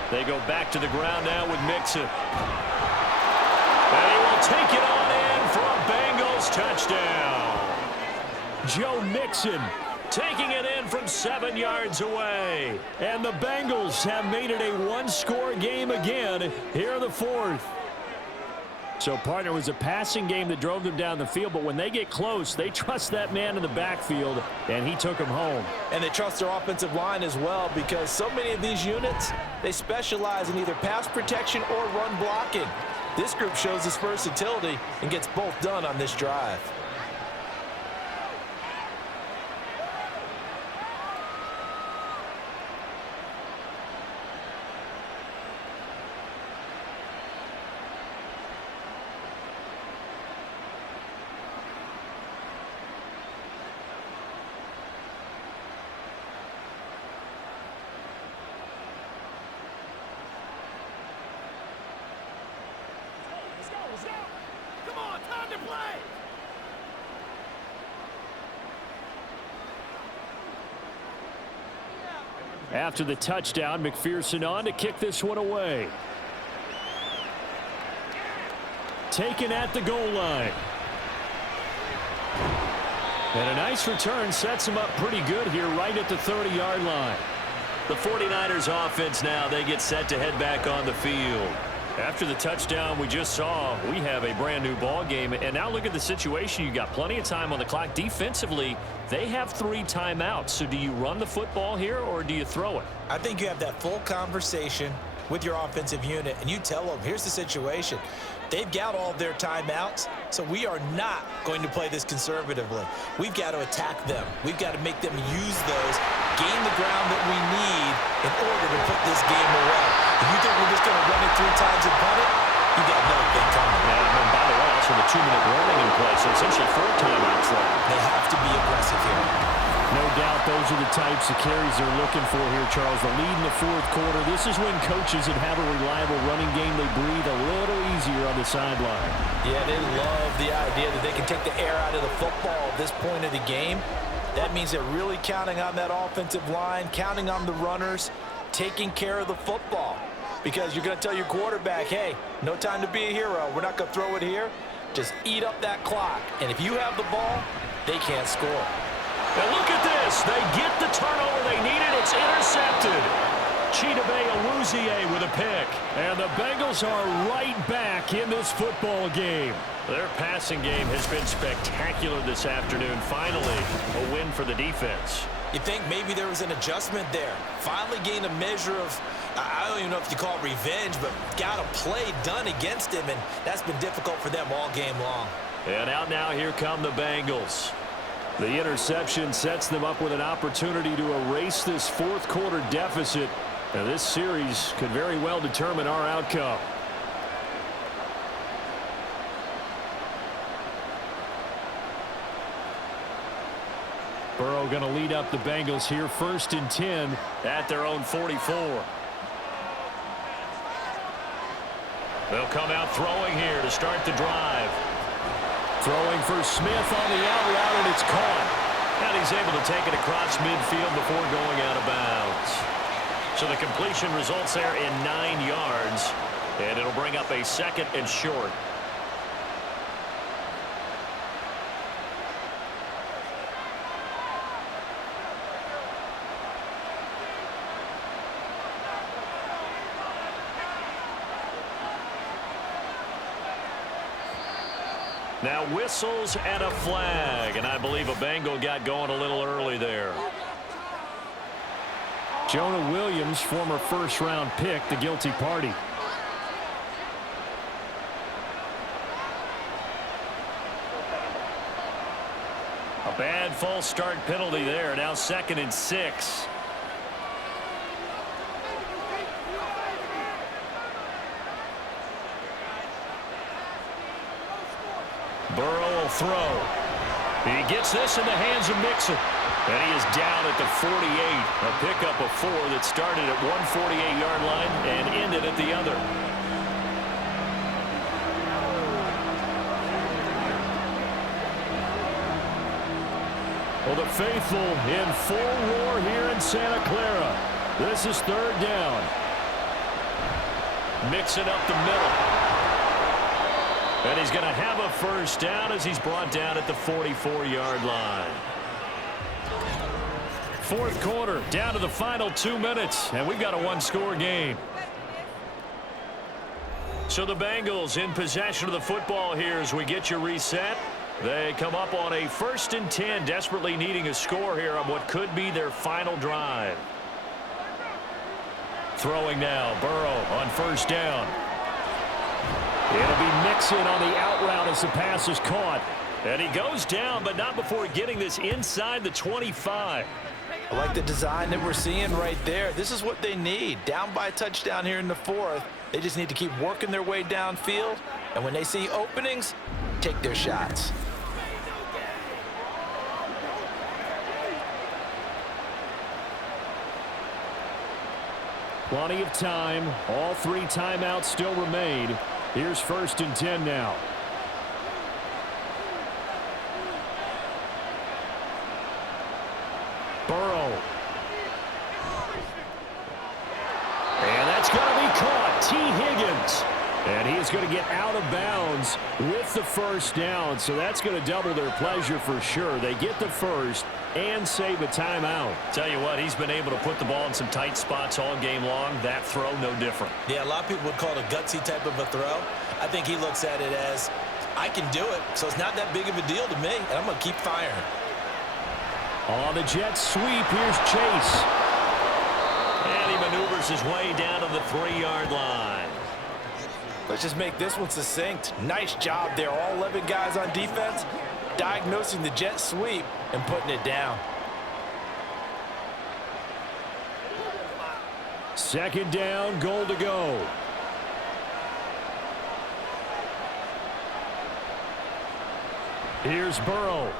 They go back to the ground now with Mixon. And he will take it on in for a Bengals touchdown. Joe Mixon taking it in from 7 yards away. And the Bengals have made it a one-score game again here in the 4th. So, partner, was a passing game that drove them down the field, but when they get close, they trust that man in the backfield, and he took them home. And they trust their offensive line as well because so many of these units, they specialize in either pass protection or run blocking. This group shows its versatility and gets both done on this drive. After the touchdown, McPherson on to kick this one away. Taken at the goal line. And a nice return sets him up pretty good here right at the 30-yard line. The 49ers offense now, they get set to head back on the field. After the touchdown we just saw, we have a brand new ball game. And now look at the situation. You got plenty of time on the clock. Defensively, they have 3 timeouts. So do you run the football here or do you throw it? I think you have that full conversation with your offensive unit, and you tell them, here's the situation. They've got all their timeouts, so we are not going to play this conservatively. We've got to attack them. We've got to make them use those, gain the ground that we need in order to put this game away. If you think we're just going to run it 3 times and punt it, you got another thing coming. And by the way, also the 2-minute warning in play, so essentially 4 timeouts left. They have to be aggressive here. No doubt those are the types of carries they're looking for here, Charles. The lead in the fourth quarter. This is when coaches that have a reliable running game, they breathe a little easier on the sideline. Yeah, they love the idea that they can take the air out of the football at this point of the game. That means they're really counting on that offensive line, counting on the runners, taking care of the football. Because you're going to tell your quarterback, hey, no time to be a hero. We're not going to throw it here. Just eat up that clock. And if you have the ball, they can't score. And look at this. They get the turnover they needed. It's intercepted. Chidobe Awuzie with a pick. And the Bengals are right back in this football game. Their passing game has been spectacular this afternoon. Finally, a win for the defense. You think maybe there was an adjustment there. Finally gained a measure of, I don't even know if you call it revenge, but got a play done against him, and that's been difficult for them all game long. And out now, here come the Bengals. The interception sets them up with an opportunity to erase this fourth quarter deficit. And this series could very well determine our outcome. Burrow going to lead up the Bengals here, 1st and 10 at their own 44. They'll come out throwing here to start the drive. Throwing for Smith on the out route, and it's caught. And he's able to take it across midfield before going out of bounds. So the completion results there in 9 yards, and it'll bring up a 2nd and short. Now whistles and a flag, and I believe a Bengal got going a little early there. Jonah Williams, former first-round pick, the guilty party. A bad false start penalty there. Now 2nd and 6. Burrow will throw. He gets this in the hands of Mixon. And he is down at the 48. A pickup of 4 that started at one 48-yard line and ended at the other. Well, the faithful in full roar here in Santa Clara. This is 3rd down. Mixing up the middle. And he's going to have a 1st down as he's brought down at the 44-yard line. 4th quarter, down to the final 2 minutes, and we've got a 1-score game. So the Bengals in possession of the football here as we get you reset. They come up on a 1st and 10, desperately needing a score here on what could be their final drive. Throwing now, Burrow on 1st down. It'll be Mixon on the out route as the pass is caught. And he goes down, but not before getting this inside the 25. I like the design that we're seeing right there. This is what they need. Down by a touchdown here in the 4th. They just need to keep working their way downfield. And when they see openings, take their shots. Plenty of time. All 3 timeouts still remain. Here's 1st and 10 now. Burrow. And that's going to be caught. T. Higgins. And he is going to get out of bounds with the 1st down. So that's going to double their pleasure for sure. They get the 1st and save a timeout. Tell you what, he's been able to put the ball in some tight spots all game long. That throw, no different. Yeah, a lot of people would call it a gutsy type of a throw. I think he looks at it as, I can do it, so it's not that big of a deal to me, and I'm going to keep firing. On the jet sweep, here's Chase. And he maneuvers his way down to the 3-yard line. Let's just make this one succinct. Nice job there. All 11 guys on defense diagnosing the jet sweep and putting it down. 2nd down, goal to go. Here's Burrow.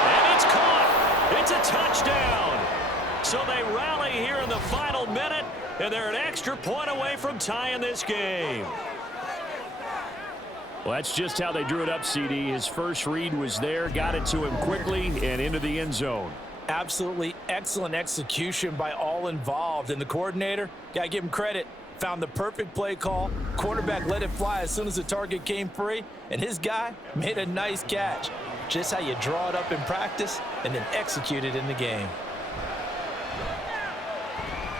And it's caught. It's a touchdown. So they rally here in the final minute, and they're an extra point away from tying this game. Well, that's just how they drew it up, CD. His first read was there, got it to him quickly, and into the end zone. Absolutely excellent execution by all involved. And the coordinator, got to give him credit, found the perfect play call. Quarterback let it fly as soon as the target came free, and his guy made a nice catch. Just how you draw it up in practice and then execute it in the game.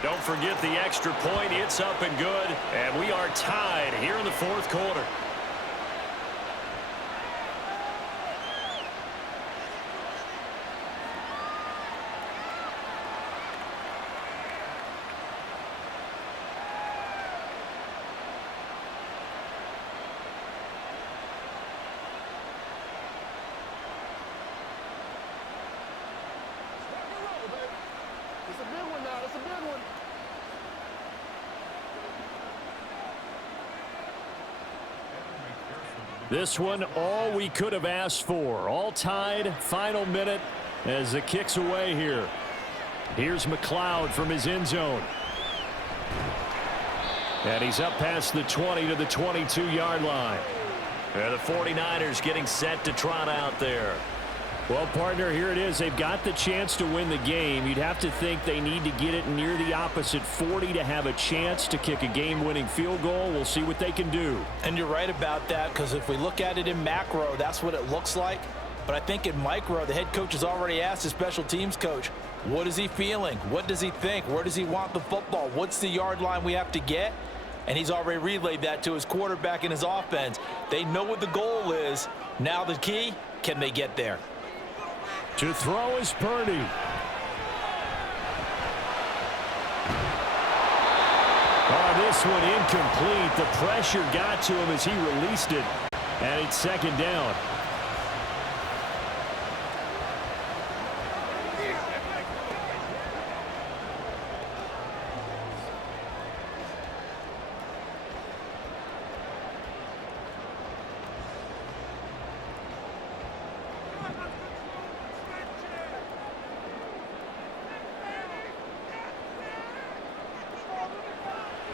Don't forget the extra point. It's up and good, and we are tied here in the fourth quarter. It's a big one now. It's a big one. This one, all we could have asked for. All tied, final minute as the kick's away here. Here's McLeod from his end zone. And he's up past the 20 to the 22-yard line. And the 49ers getting set to trot out there. Well, partner, here it is. They've got the chance to win the game. You'd have to think they need to get it near the opposite 40 to have a chance to kick a game-winning field goal. We'll see what they can do. And you're right about that, because if we look at it in macro, that's what it looks like. But I think in micro, the head coach has already asked his special teams coach, what is he feeling? What does he think? Where does he want the football? What's the yard line we have to get? And he's already relayed that to his quarterback and his offense. They know what the goal is. Now the key, can they get there? To throw is Purdy. Oh, this one incomplete. The pressure got to him as he released it. And it's second down.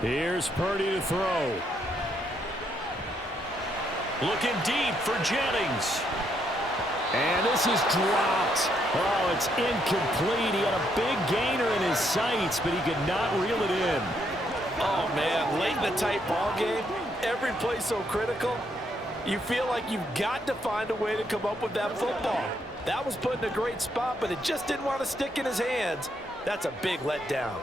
Here's Purdy to throw. Looking deep for Jennings. And this is dropped. Oh, it's incomplete. He had a big gainer in his sights, but he could not reel it in. Oh, man, late in the tight ball game, every play so critical. You feel like you've got to find a way to come up with that football. That was put in a great spot, but it just didn't want to stick in his hands. That's a big letdown.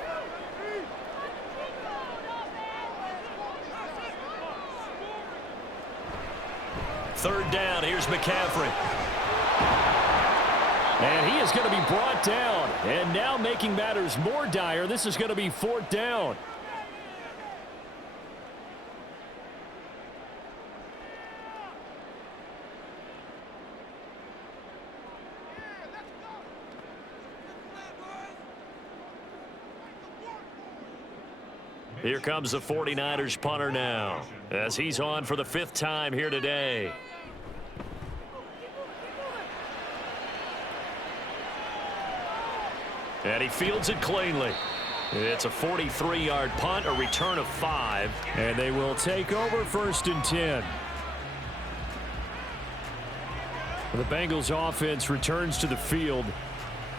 Third down, here's McCaffrey. And he is going to be brought down. And now making matters more dire, this is going to be fourth down. Here comes the 49ers punter now, as he's on for the 5th time here today. And he fields it cleanly. It's a 43-yard punt, a return of 5. And they will take over 1st and 10. The Bengals offense returns to the field.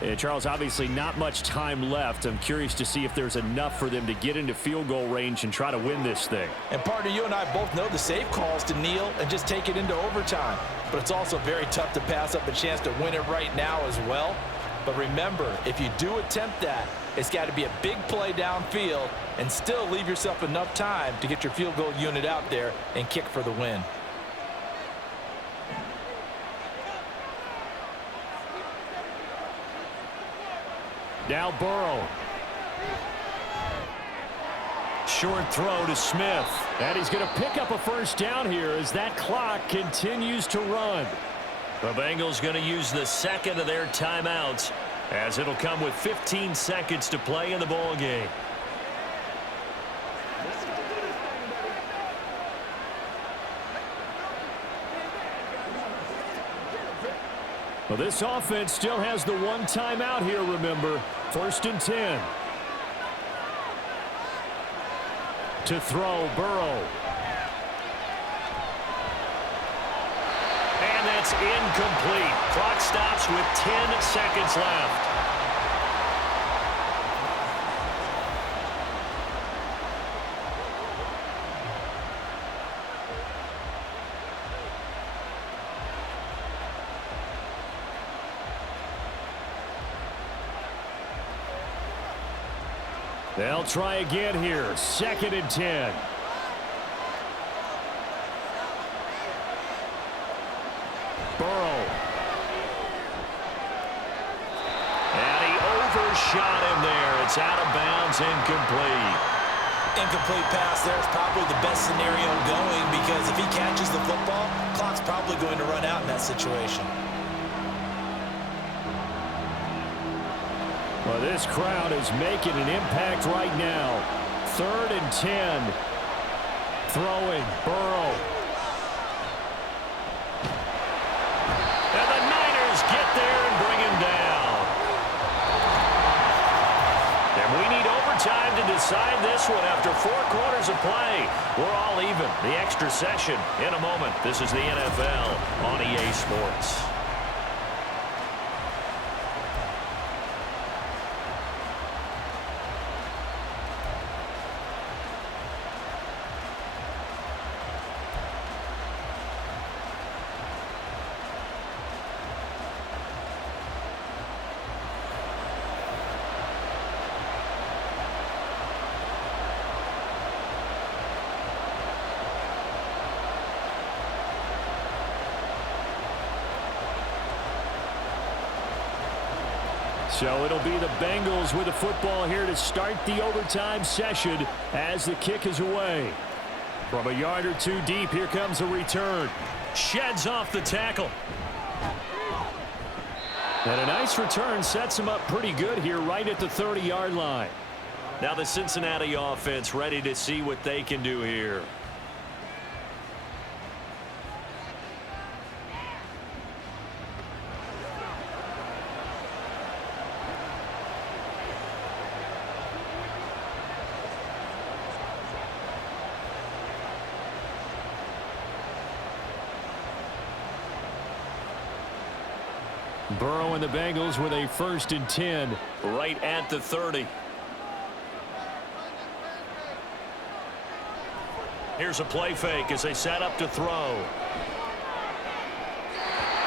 And Charles, obviously not much time left. I'm curious to see if there's enough for them to get into field goal range and try to win this thing. And partner, you and I both know the safe calls to kneel and just take it into overtime. But it's also very tough to pass up a chance to win it right now as well. But remember, if you do attempt that, it's got to be a big play downfield and still leave yourself enough time to get your field goal unit out there and kick for the win. Now Burrow. Short throw to Smith. And he's going to pick up a first down here as that clock continues to run. The Bengals going to use the second of their timeouts, as it'll come with 15 seconds to play in the ball game. Well, this offense still has the one timeout here, remember. 1st and 10. To throw, Burrow. And that's incomplete. Clock stops with 10 seconds left. They'll try again here. 2nd and 10. Burrow. And he overshot him there. It's out of bounds, incomplete. Incomplete pass there is probably the best scenario going because if he catches the football, clock's probably going to run out in that situation. Well, this crowd is making an impact right now. 3rd and 10. Throwing, Burrow. And the Niners get there and bring him down. And we need overtime to decide this one after 4 quarters of play. We're all even. The extra session in a moment. This is the NFL on EA Sports. So it'll be the Bengals with the football here to start the overtime session as the kick is away. From a yard or two deep, here comes a return. Sheds off the tackle. And a nice return sets him up pretty good here right at the 30-yard line. Now the Cincinnati offense ready to see what they can do here. Burrow and the Bengals with a 1st and 10 right at the 30. Here's a play fake as they set up to throw.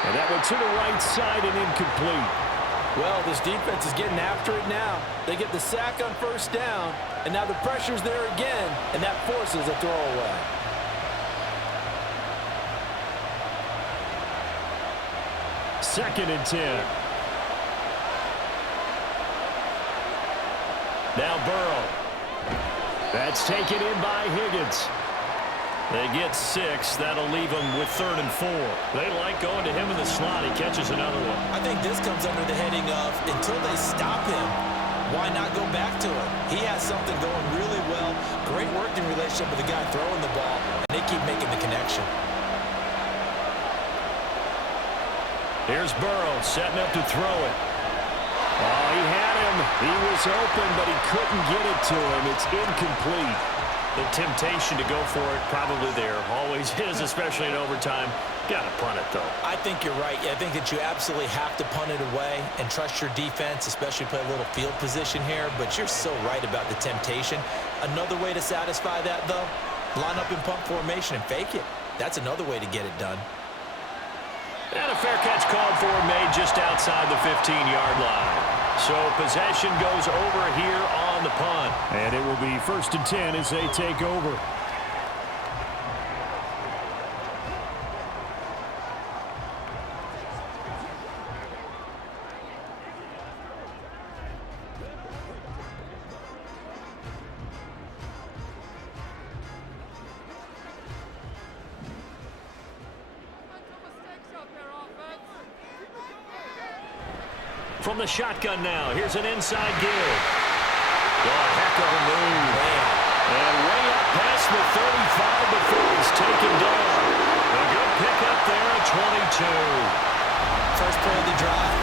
And that one to the right side and incomplete. Well, this defense is getting after it now. They get the sack on 1st down, and now the pressure's there again, and that forces a throwaway. Second and 10. Now Burrow. That's taken in by Higgins. They get 6. That'll leave them with 3rd and 4. They like going to him in the slot. He catches another one. I think this comes under the heading of until they stop him, why not go back to him? He has something going really well. Great working relationship with the guy throwing the ball, and they keep making the connection. Here's Burrow setting up to throw it. Oh, he had him. He was open, but he couldn't get it to him. It's incomplete. The temptation to go for it probably there. Always is, especially in overtime. Got to punt it, though. I think you're right. I think that you absolutely have to punt it away and trust your defense, especially play a little field position here. But you're so right about the temptation. Another way to satisfy that, though, line up in punt formation and fake it. That's another way to get it done. And a fair catch called for, made just outside the 15-yard line. So possession goes over here on the punt. And it will be 1st and 10 as they take over. From the shotgun now, here's an inside give. Oh, a heck of a move. And way up past the 35 before he's taken down. A good pickup there at 22. First play of the drive.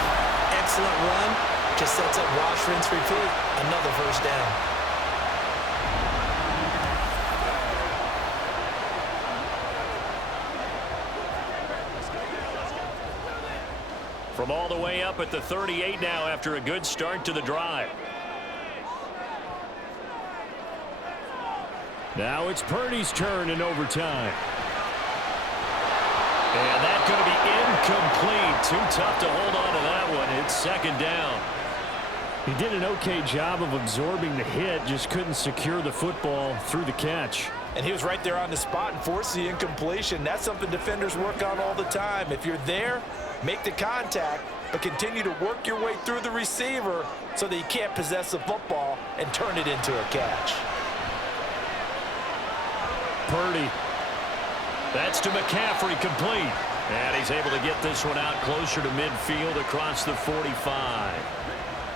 Excellent run. Just sets up wash, rinse, repeat. Another first down. From all the way up at the 38 now after a good start to the drive. Now it's Purdy's turn in overtime. And that's going to be incomplete. Too tough to hold on to that one. It's second down. He did an okay job of absorbing the hit, just couldn't secure the football through the catch. And he was right there on the spot and forced the incompletion. That's something defenders work on all the time. If you're there, make the contact, but continue to work your way through the receiver so that you can't possess the football and turn it into a catch. Purdy. That's to McCaffrey, complete. And he's able to get this one out closer to midfield across the 45.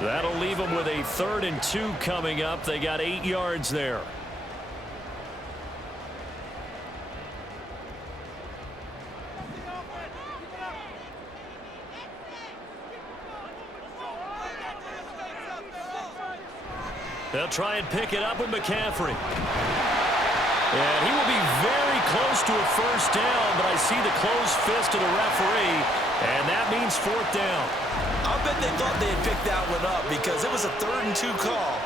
That'll leave them with a 3rd and 2 coming up. They got 8 yards there. They'll try and pick it up with McCaffrey. And he will be very close to a first down, but I see the closed fist of the referee, and that means 4th down. I'll bet they thought they had picked that one up because it was a 3rd and 2 call,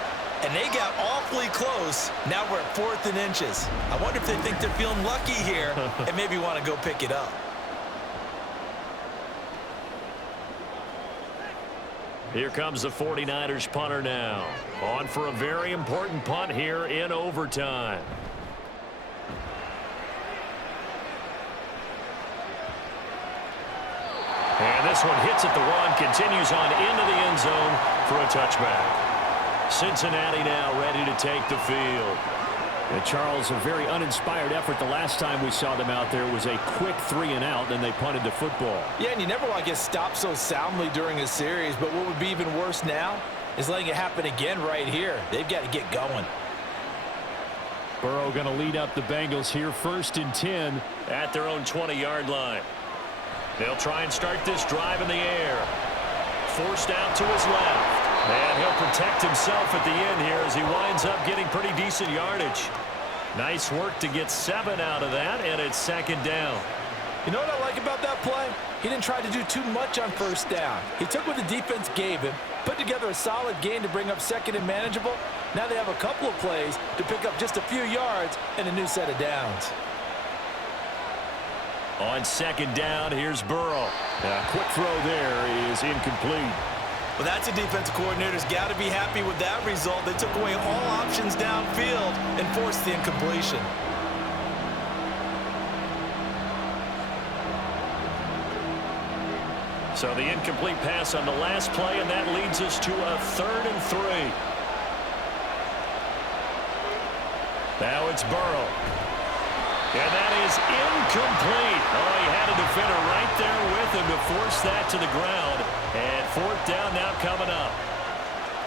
and they got awfully close. Now we're at 4th and inches. I wonder if they think they're feeling lucky here and maybe want to go pick it up. Here comes the 49ers punter now. On for a very important punt here in overtime. And this one hits at the one, continues on into the end zone for a touchback. Cincinnati now ready to take the field. And Charles, a very uninspired effort the last time we saw them out there. It was a quick 3-and-out, and they punted the football. Yeah, and you never want to get stopped so soundly during a series, but what would be even worse now is letting it happen again right here. They've got to get going. Burrow going to lead up the Bengals here, 1st and 10. At their own 20-yard line. They'll try and start this drive in the air. Forced out to his left. And he'll protect himself at the end here as he winds up getting pretty decent yardage. Nice work to get 7 out of that, and it's 2nd down. You know what I like about that play? He didn't try to do too much on first down. He took what the defense gave him, put together a solid gain to bring up 2nd and manageable. Now they have a couple of plays to pick up just a few yards and a new set of downs. On 2nd down, here's Burrow. A quick throw there is incomplete. Well, that's a defensive coordinator's got to be happy with that result. They took away all options downfield and forced the incompletion. So the incomplete pass on the last play, and that leads us to a 3rd and 3. Now it's Burrow. And that is incomplete. Oh, he had a defender right there with him to force that to the ground. And 4th down now coming up.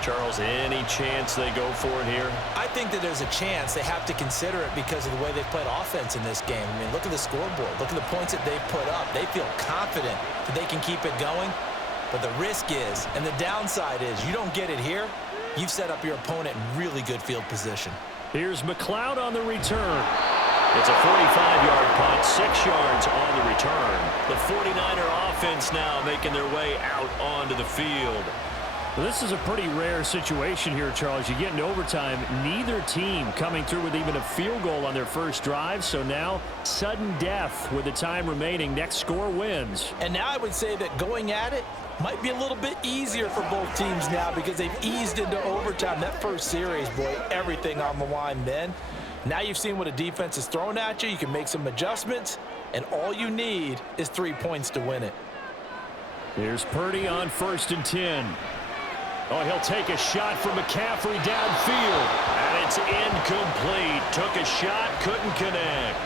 Charles, any chance they go for it here? I think that there's a chance. They have to consider it because of the way they've played offense in this game. I mean, look at the scoreboard. Look at the points that they've put up. They feel confident that they can keep it going. But the risk is, and the downside is, you don't get it here, you've set up your opponent in really good field position. Here's McLeod on the return. It's a 45-yard punt, 6 yards on the return. The 49er offense now making their way out onto the field. Well, this is a pretty rare situation here, Charles. You get into overtime, neither team coming through with even a field goal on their first drive. So now, sudden death with the time remaining. Next score wins. And now I would say that going at it might be a little bit easier for both teams now because they've eased into overtime. That first series, boy, everything on the line then. Now you've seen what a defense is throwing at you. You can make some adjustments, and all you need is 3 points to win it. Here's Purdy on 1st and 10. Oh, he'll take a shot from McCaffrey downfield. And it's incomplete. Took a shot, couldn't connect.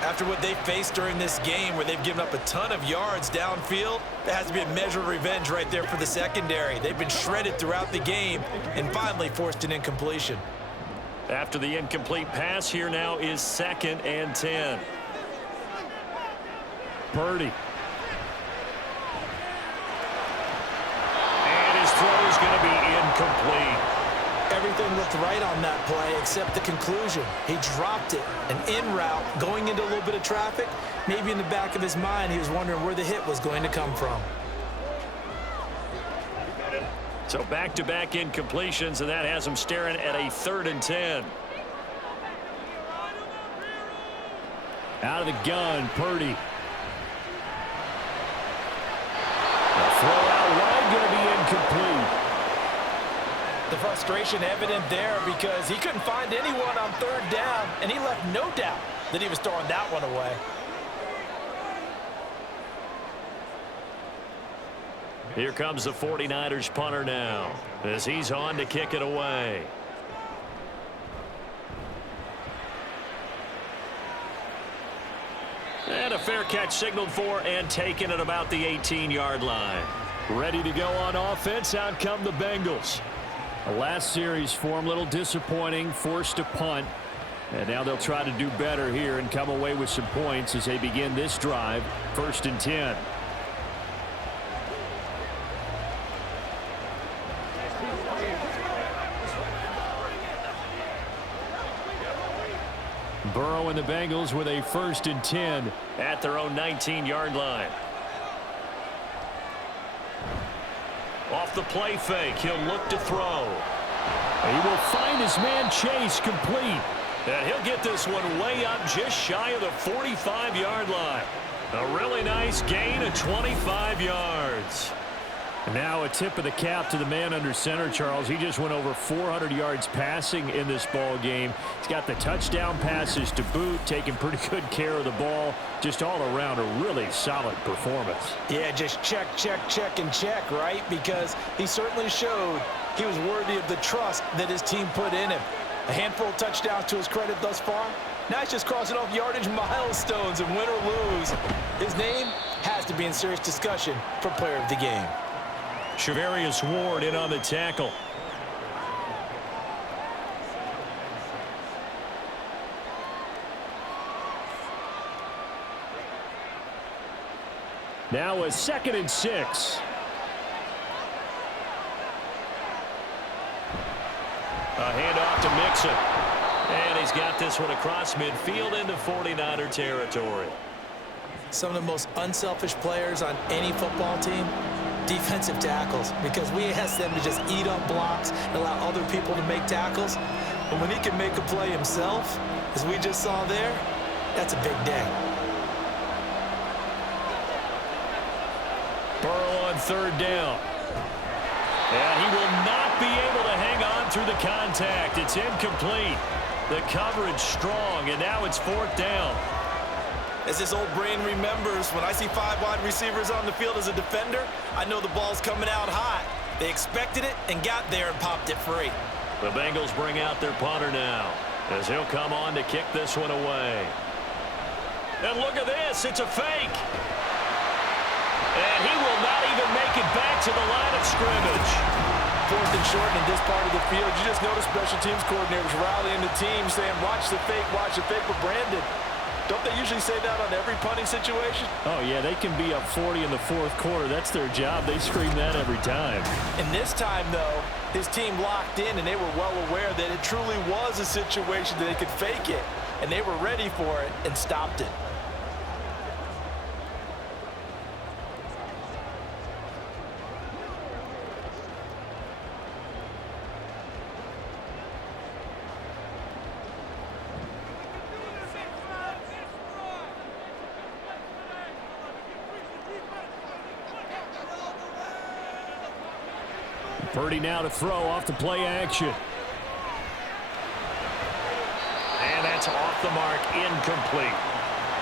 After what they faced during this game where they've given up a ton of yards downfield, there has to be a measure of revenge right there for the secondary. They've been shredded throughout the game and finally forced an incompletion. After the incomplete pass, here now is 2nd and 10. is going to be incomplete. Everything looked right on that play except the conclusion. He dropped it, an in route, going into a little bit of traffic. Maybe in the back of his mind, he was wondering where the hit was going to come from. So back-to-back incompletions, and that has him staring at a 3rd and 10. Out of the gun, Purdy. The throw out wide going to be incomplete. The frustration evident there because he couldn't find anyone on 3rd down, and he left no doubt that he was throwing that one away. Here comes the 49ers punter now as he's on to kick it away. And a fair catch signaled for and taken at about the 18-yard line. Ready to go on offense. Out come the Bengals. The last series for them, a little disappointing, forced to punt. And now they'll try to do better here and come away with some points as they begin this drive. 1st and 10. Burrow and the Bengals with a 1st and 10 at their own 19-yard line. Off the play fake, he'll look to throw. He will find his man Chase complete. And he'll get this one way up just shy of the 45-yard line. A really nice gain of 25 yards. Now a tip of the cap to the man under center, Charles. He just went over 400 yards passing in this ball game. He's got the touchdown passes to boot, taking pretty good care of the ball. Just all around a really solid performance. Yeah, just check, and check, right? Because he certainly showed he was worthy of the trust that his team put in him. A handful of touchdowns to his credit thus far. Now he's just crossing off yardage milestones, and win or lose, his name has to be in serious discussion for player of the game. Shavarius Ward in on the tackle. Now a 2nd and 6. A handoff to Mixon. And he's got this one across midfield into 49er territory. Some of the most unselfish players on any football team, defensive tackles, because we ask them to just eat up blocks and allow other people to make tackles. But when he can make a play himself, as we just saw there, that's a big day. Burrow on 3rd down. And he will not be able to hang on through the contact. It's incomplete. The coverage strong, and now it's 4th down. As his old brain remembers, when I see 5 wide receivers on the field as a defender, I know the ball's coming out hot. They expected it and got there and popped it free. The Bengals bring out their punter now as he'll come on to kick this one away. And look at this, it's a fake. And he will not even make it back to the line of scrimmage. 4th and short in this part of the field. You just notice special teams coordinators rallying the team saying, watch the fake, but Brandon, don't they usually say that on every punting situation? Oh, yeah, they can be up 40 in the 4th quarter. That's their job. They scream that every time. And this time, though, his team locked in, and they were well aware that it truly was a situation that they could fake it, and they were ready for it and stopped it. Purdy now to throw off the play action. And that's off the mark, incomplete.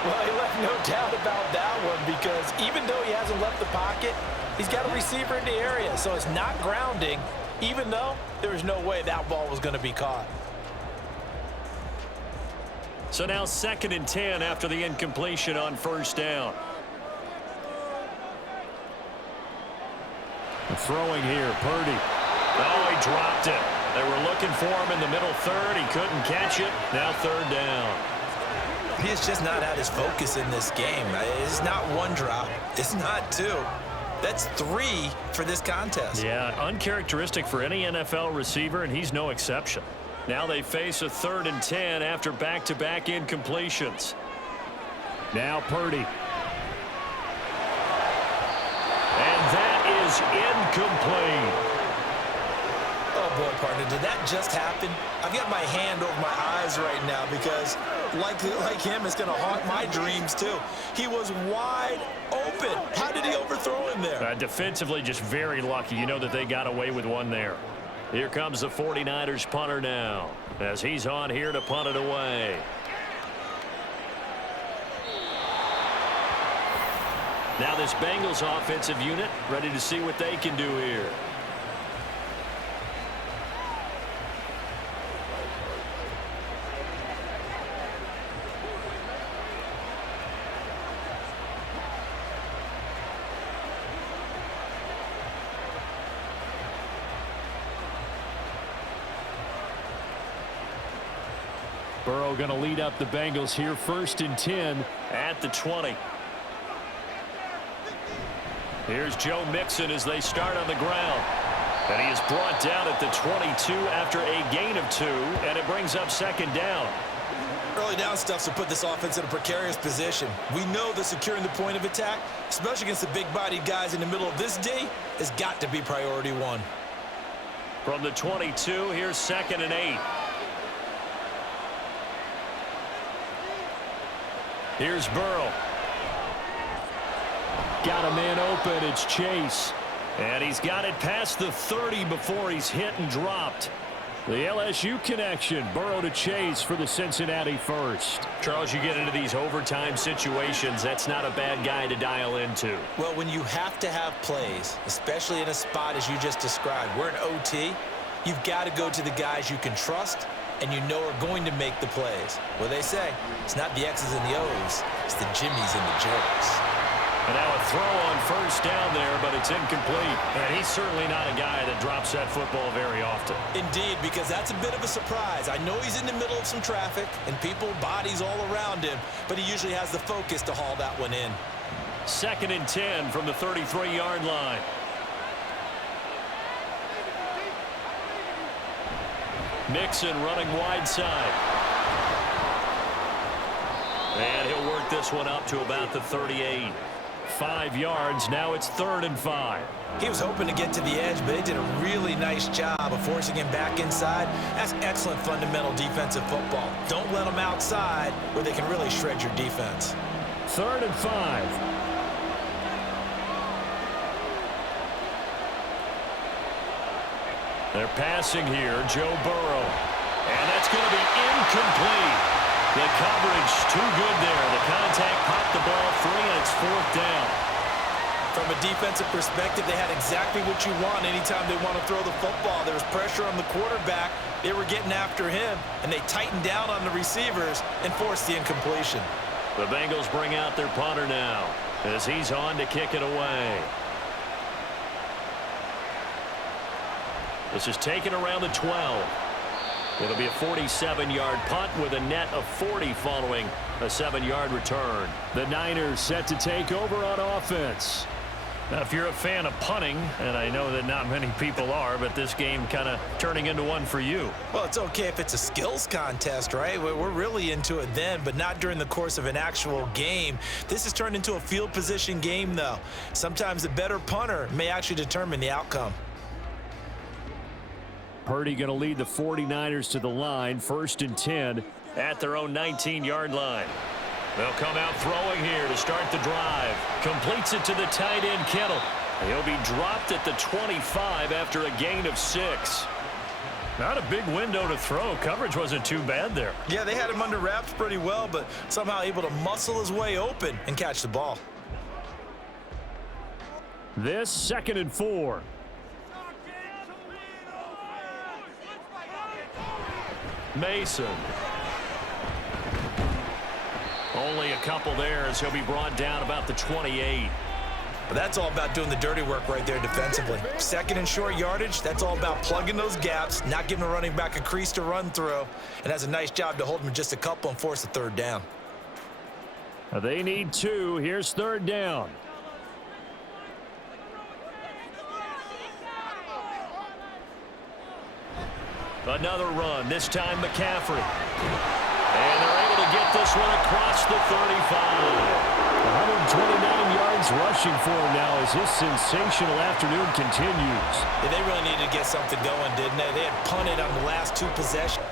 Well, he left no doubt about that one because even though he hasn't left the pocket, he's got a receiver in the area, so it's not grounding, even though there was no way that ball was going to be caught. So now 2nd and 10 after the incompletion on 1st down. Throwing here, Purdy. Oh, he dropped it. They were looking for him in the middle 3rd. He couldn't catch it. Now 3rd down. He's just not at his focus in this game. It's not one drop. It's not 2. That's 3 for this contest. Yeah, uncharacteristic for any NFL receiver, and he's no exception. Now they face a 3rd and 10 after back-to-back incompletions. Now Purdy. And that is incomplete. Oh, boy, partner, did that just happen? I've got my hand over my eyes right now because, like him, it's going to haunt my dreams, too. He was wide open. How did he overthrow him there? Defensively, just very lucky. You know that they got away with one there. Here comes the 49ers punter now, as he's on here to punt it away. Now this Bengals offensive unit ready to see what they can do here. Burrow going to lead up the Bengals here, 1st and 10 at the 20. Here's Joe Mixon as they start on the ground. And he is brought down at the 22 after a gain of 2, and it brings up 2nd down. Early down stuff to put this offense in a precarious position. We know that securing the point of attack, especially against the big-bodied guys in the middle of this D, has got to be priority 1. From the 22, here's 2nd and 8. Here's Burrow. Got a man open. It's Chase. And he's got it past the 30 before he's hit and dropped. The LSU connection. Burrow to Chase for the Cincinnati first. Charles, you get into these overtime situations, that's not a bad guy to dial into. Well, when you have to have plays, especially in a spot as you just described, we're in OT, you've got to go to the guys you can trust and you know are going to make the plays. Well, they say it's not the X's and the O's, it's the Jimmies and the Joes. And now a throw on 1st down there, but it's incomplete. And he's certainly not a guy that drops that football very often. Indeed, because that's a bit of a surprise. I know he's in the middle of some traffic and people, bodies all around him, but he usually has the focus to haul that one in. 2nd and 10 from the 33-yard line. Mixon running wide side. And he'll work this one up to about the 38. 5 yards. Now it's 3rd and 5. He was hoping to get to the edge, but they did a really nice job of forcing him back inside. That's excellent fundamental defensive football. Don't let them outside where they can really shred your defense. 3rd and 5. They're passing here, Joe Burrow. And that's going to be incomplete. The coverage too good there. The contact popped the ball free, and it's 4th down. From a defensive perspective, they had exactly what you want anytime they want to throw the football. There was pressure on the quarterback. They were getting after him, and they tightened down on the receivers and forced the incompletion. The Bengals bring out their punter now as he's on to kick it away. This is taken around the 12. It'll be a 47-yard punt with a net of 40 following a 7-yard return. The Niners set to take over on offense. Now, if you're a fan of punting, and I know that not many people are, but this game kind of turning into one for you. Well, it's okay if it's a skills contest, right? We're really into it then, but not during the course of an actual game. This has turned into a field position game, though. Sometimes the better punter may actually determine the outcome. Purdy going to lead the 49ers to the line, 1st and 10 at their own 19-yard line. They'll come out throwing here to start the drive. Completes it to the tight end, Kittle. He'll be dropped at the 25 after a gain of 6. Not a big window to throw. Coverage wasn't too bad there. Yeah, they had him under wraps pretty well, but somehow able to muscle his way open and catch the ball. This 2nd and 4. Mason. Only a couple there as he'll be brought down about the 28. But that's all about doing the dirty work right there defensively. 2nd and short yardage, that's all about plugging those gaps, not giving a running back a crease to run through, and has a nice job to hold him just a couple and force a 3rd down. They need 2. Here's 3rd down. Another run, this time McCaffrey. And they're able to get this one across the 35. 129 yards rushing for him now as his sensational afternoon continues. Yeah, they really needed to get something going, didn't they? They had punted on the last 2 possessions.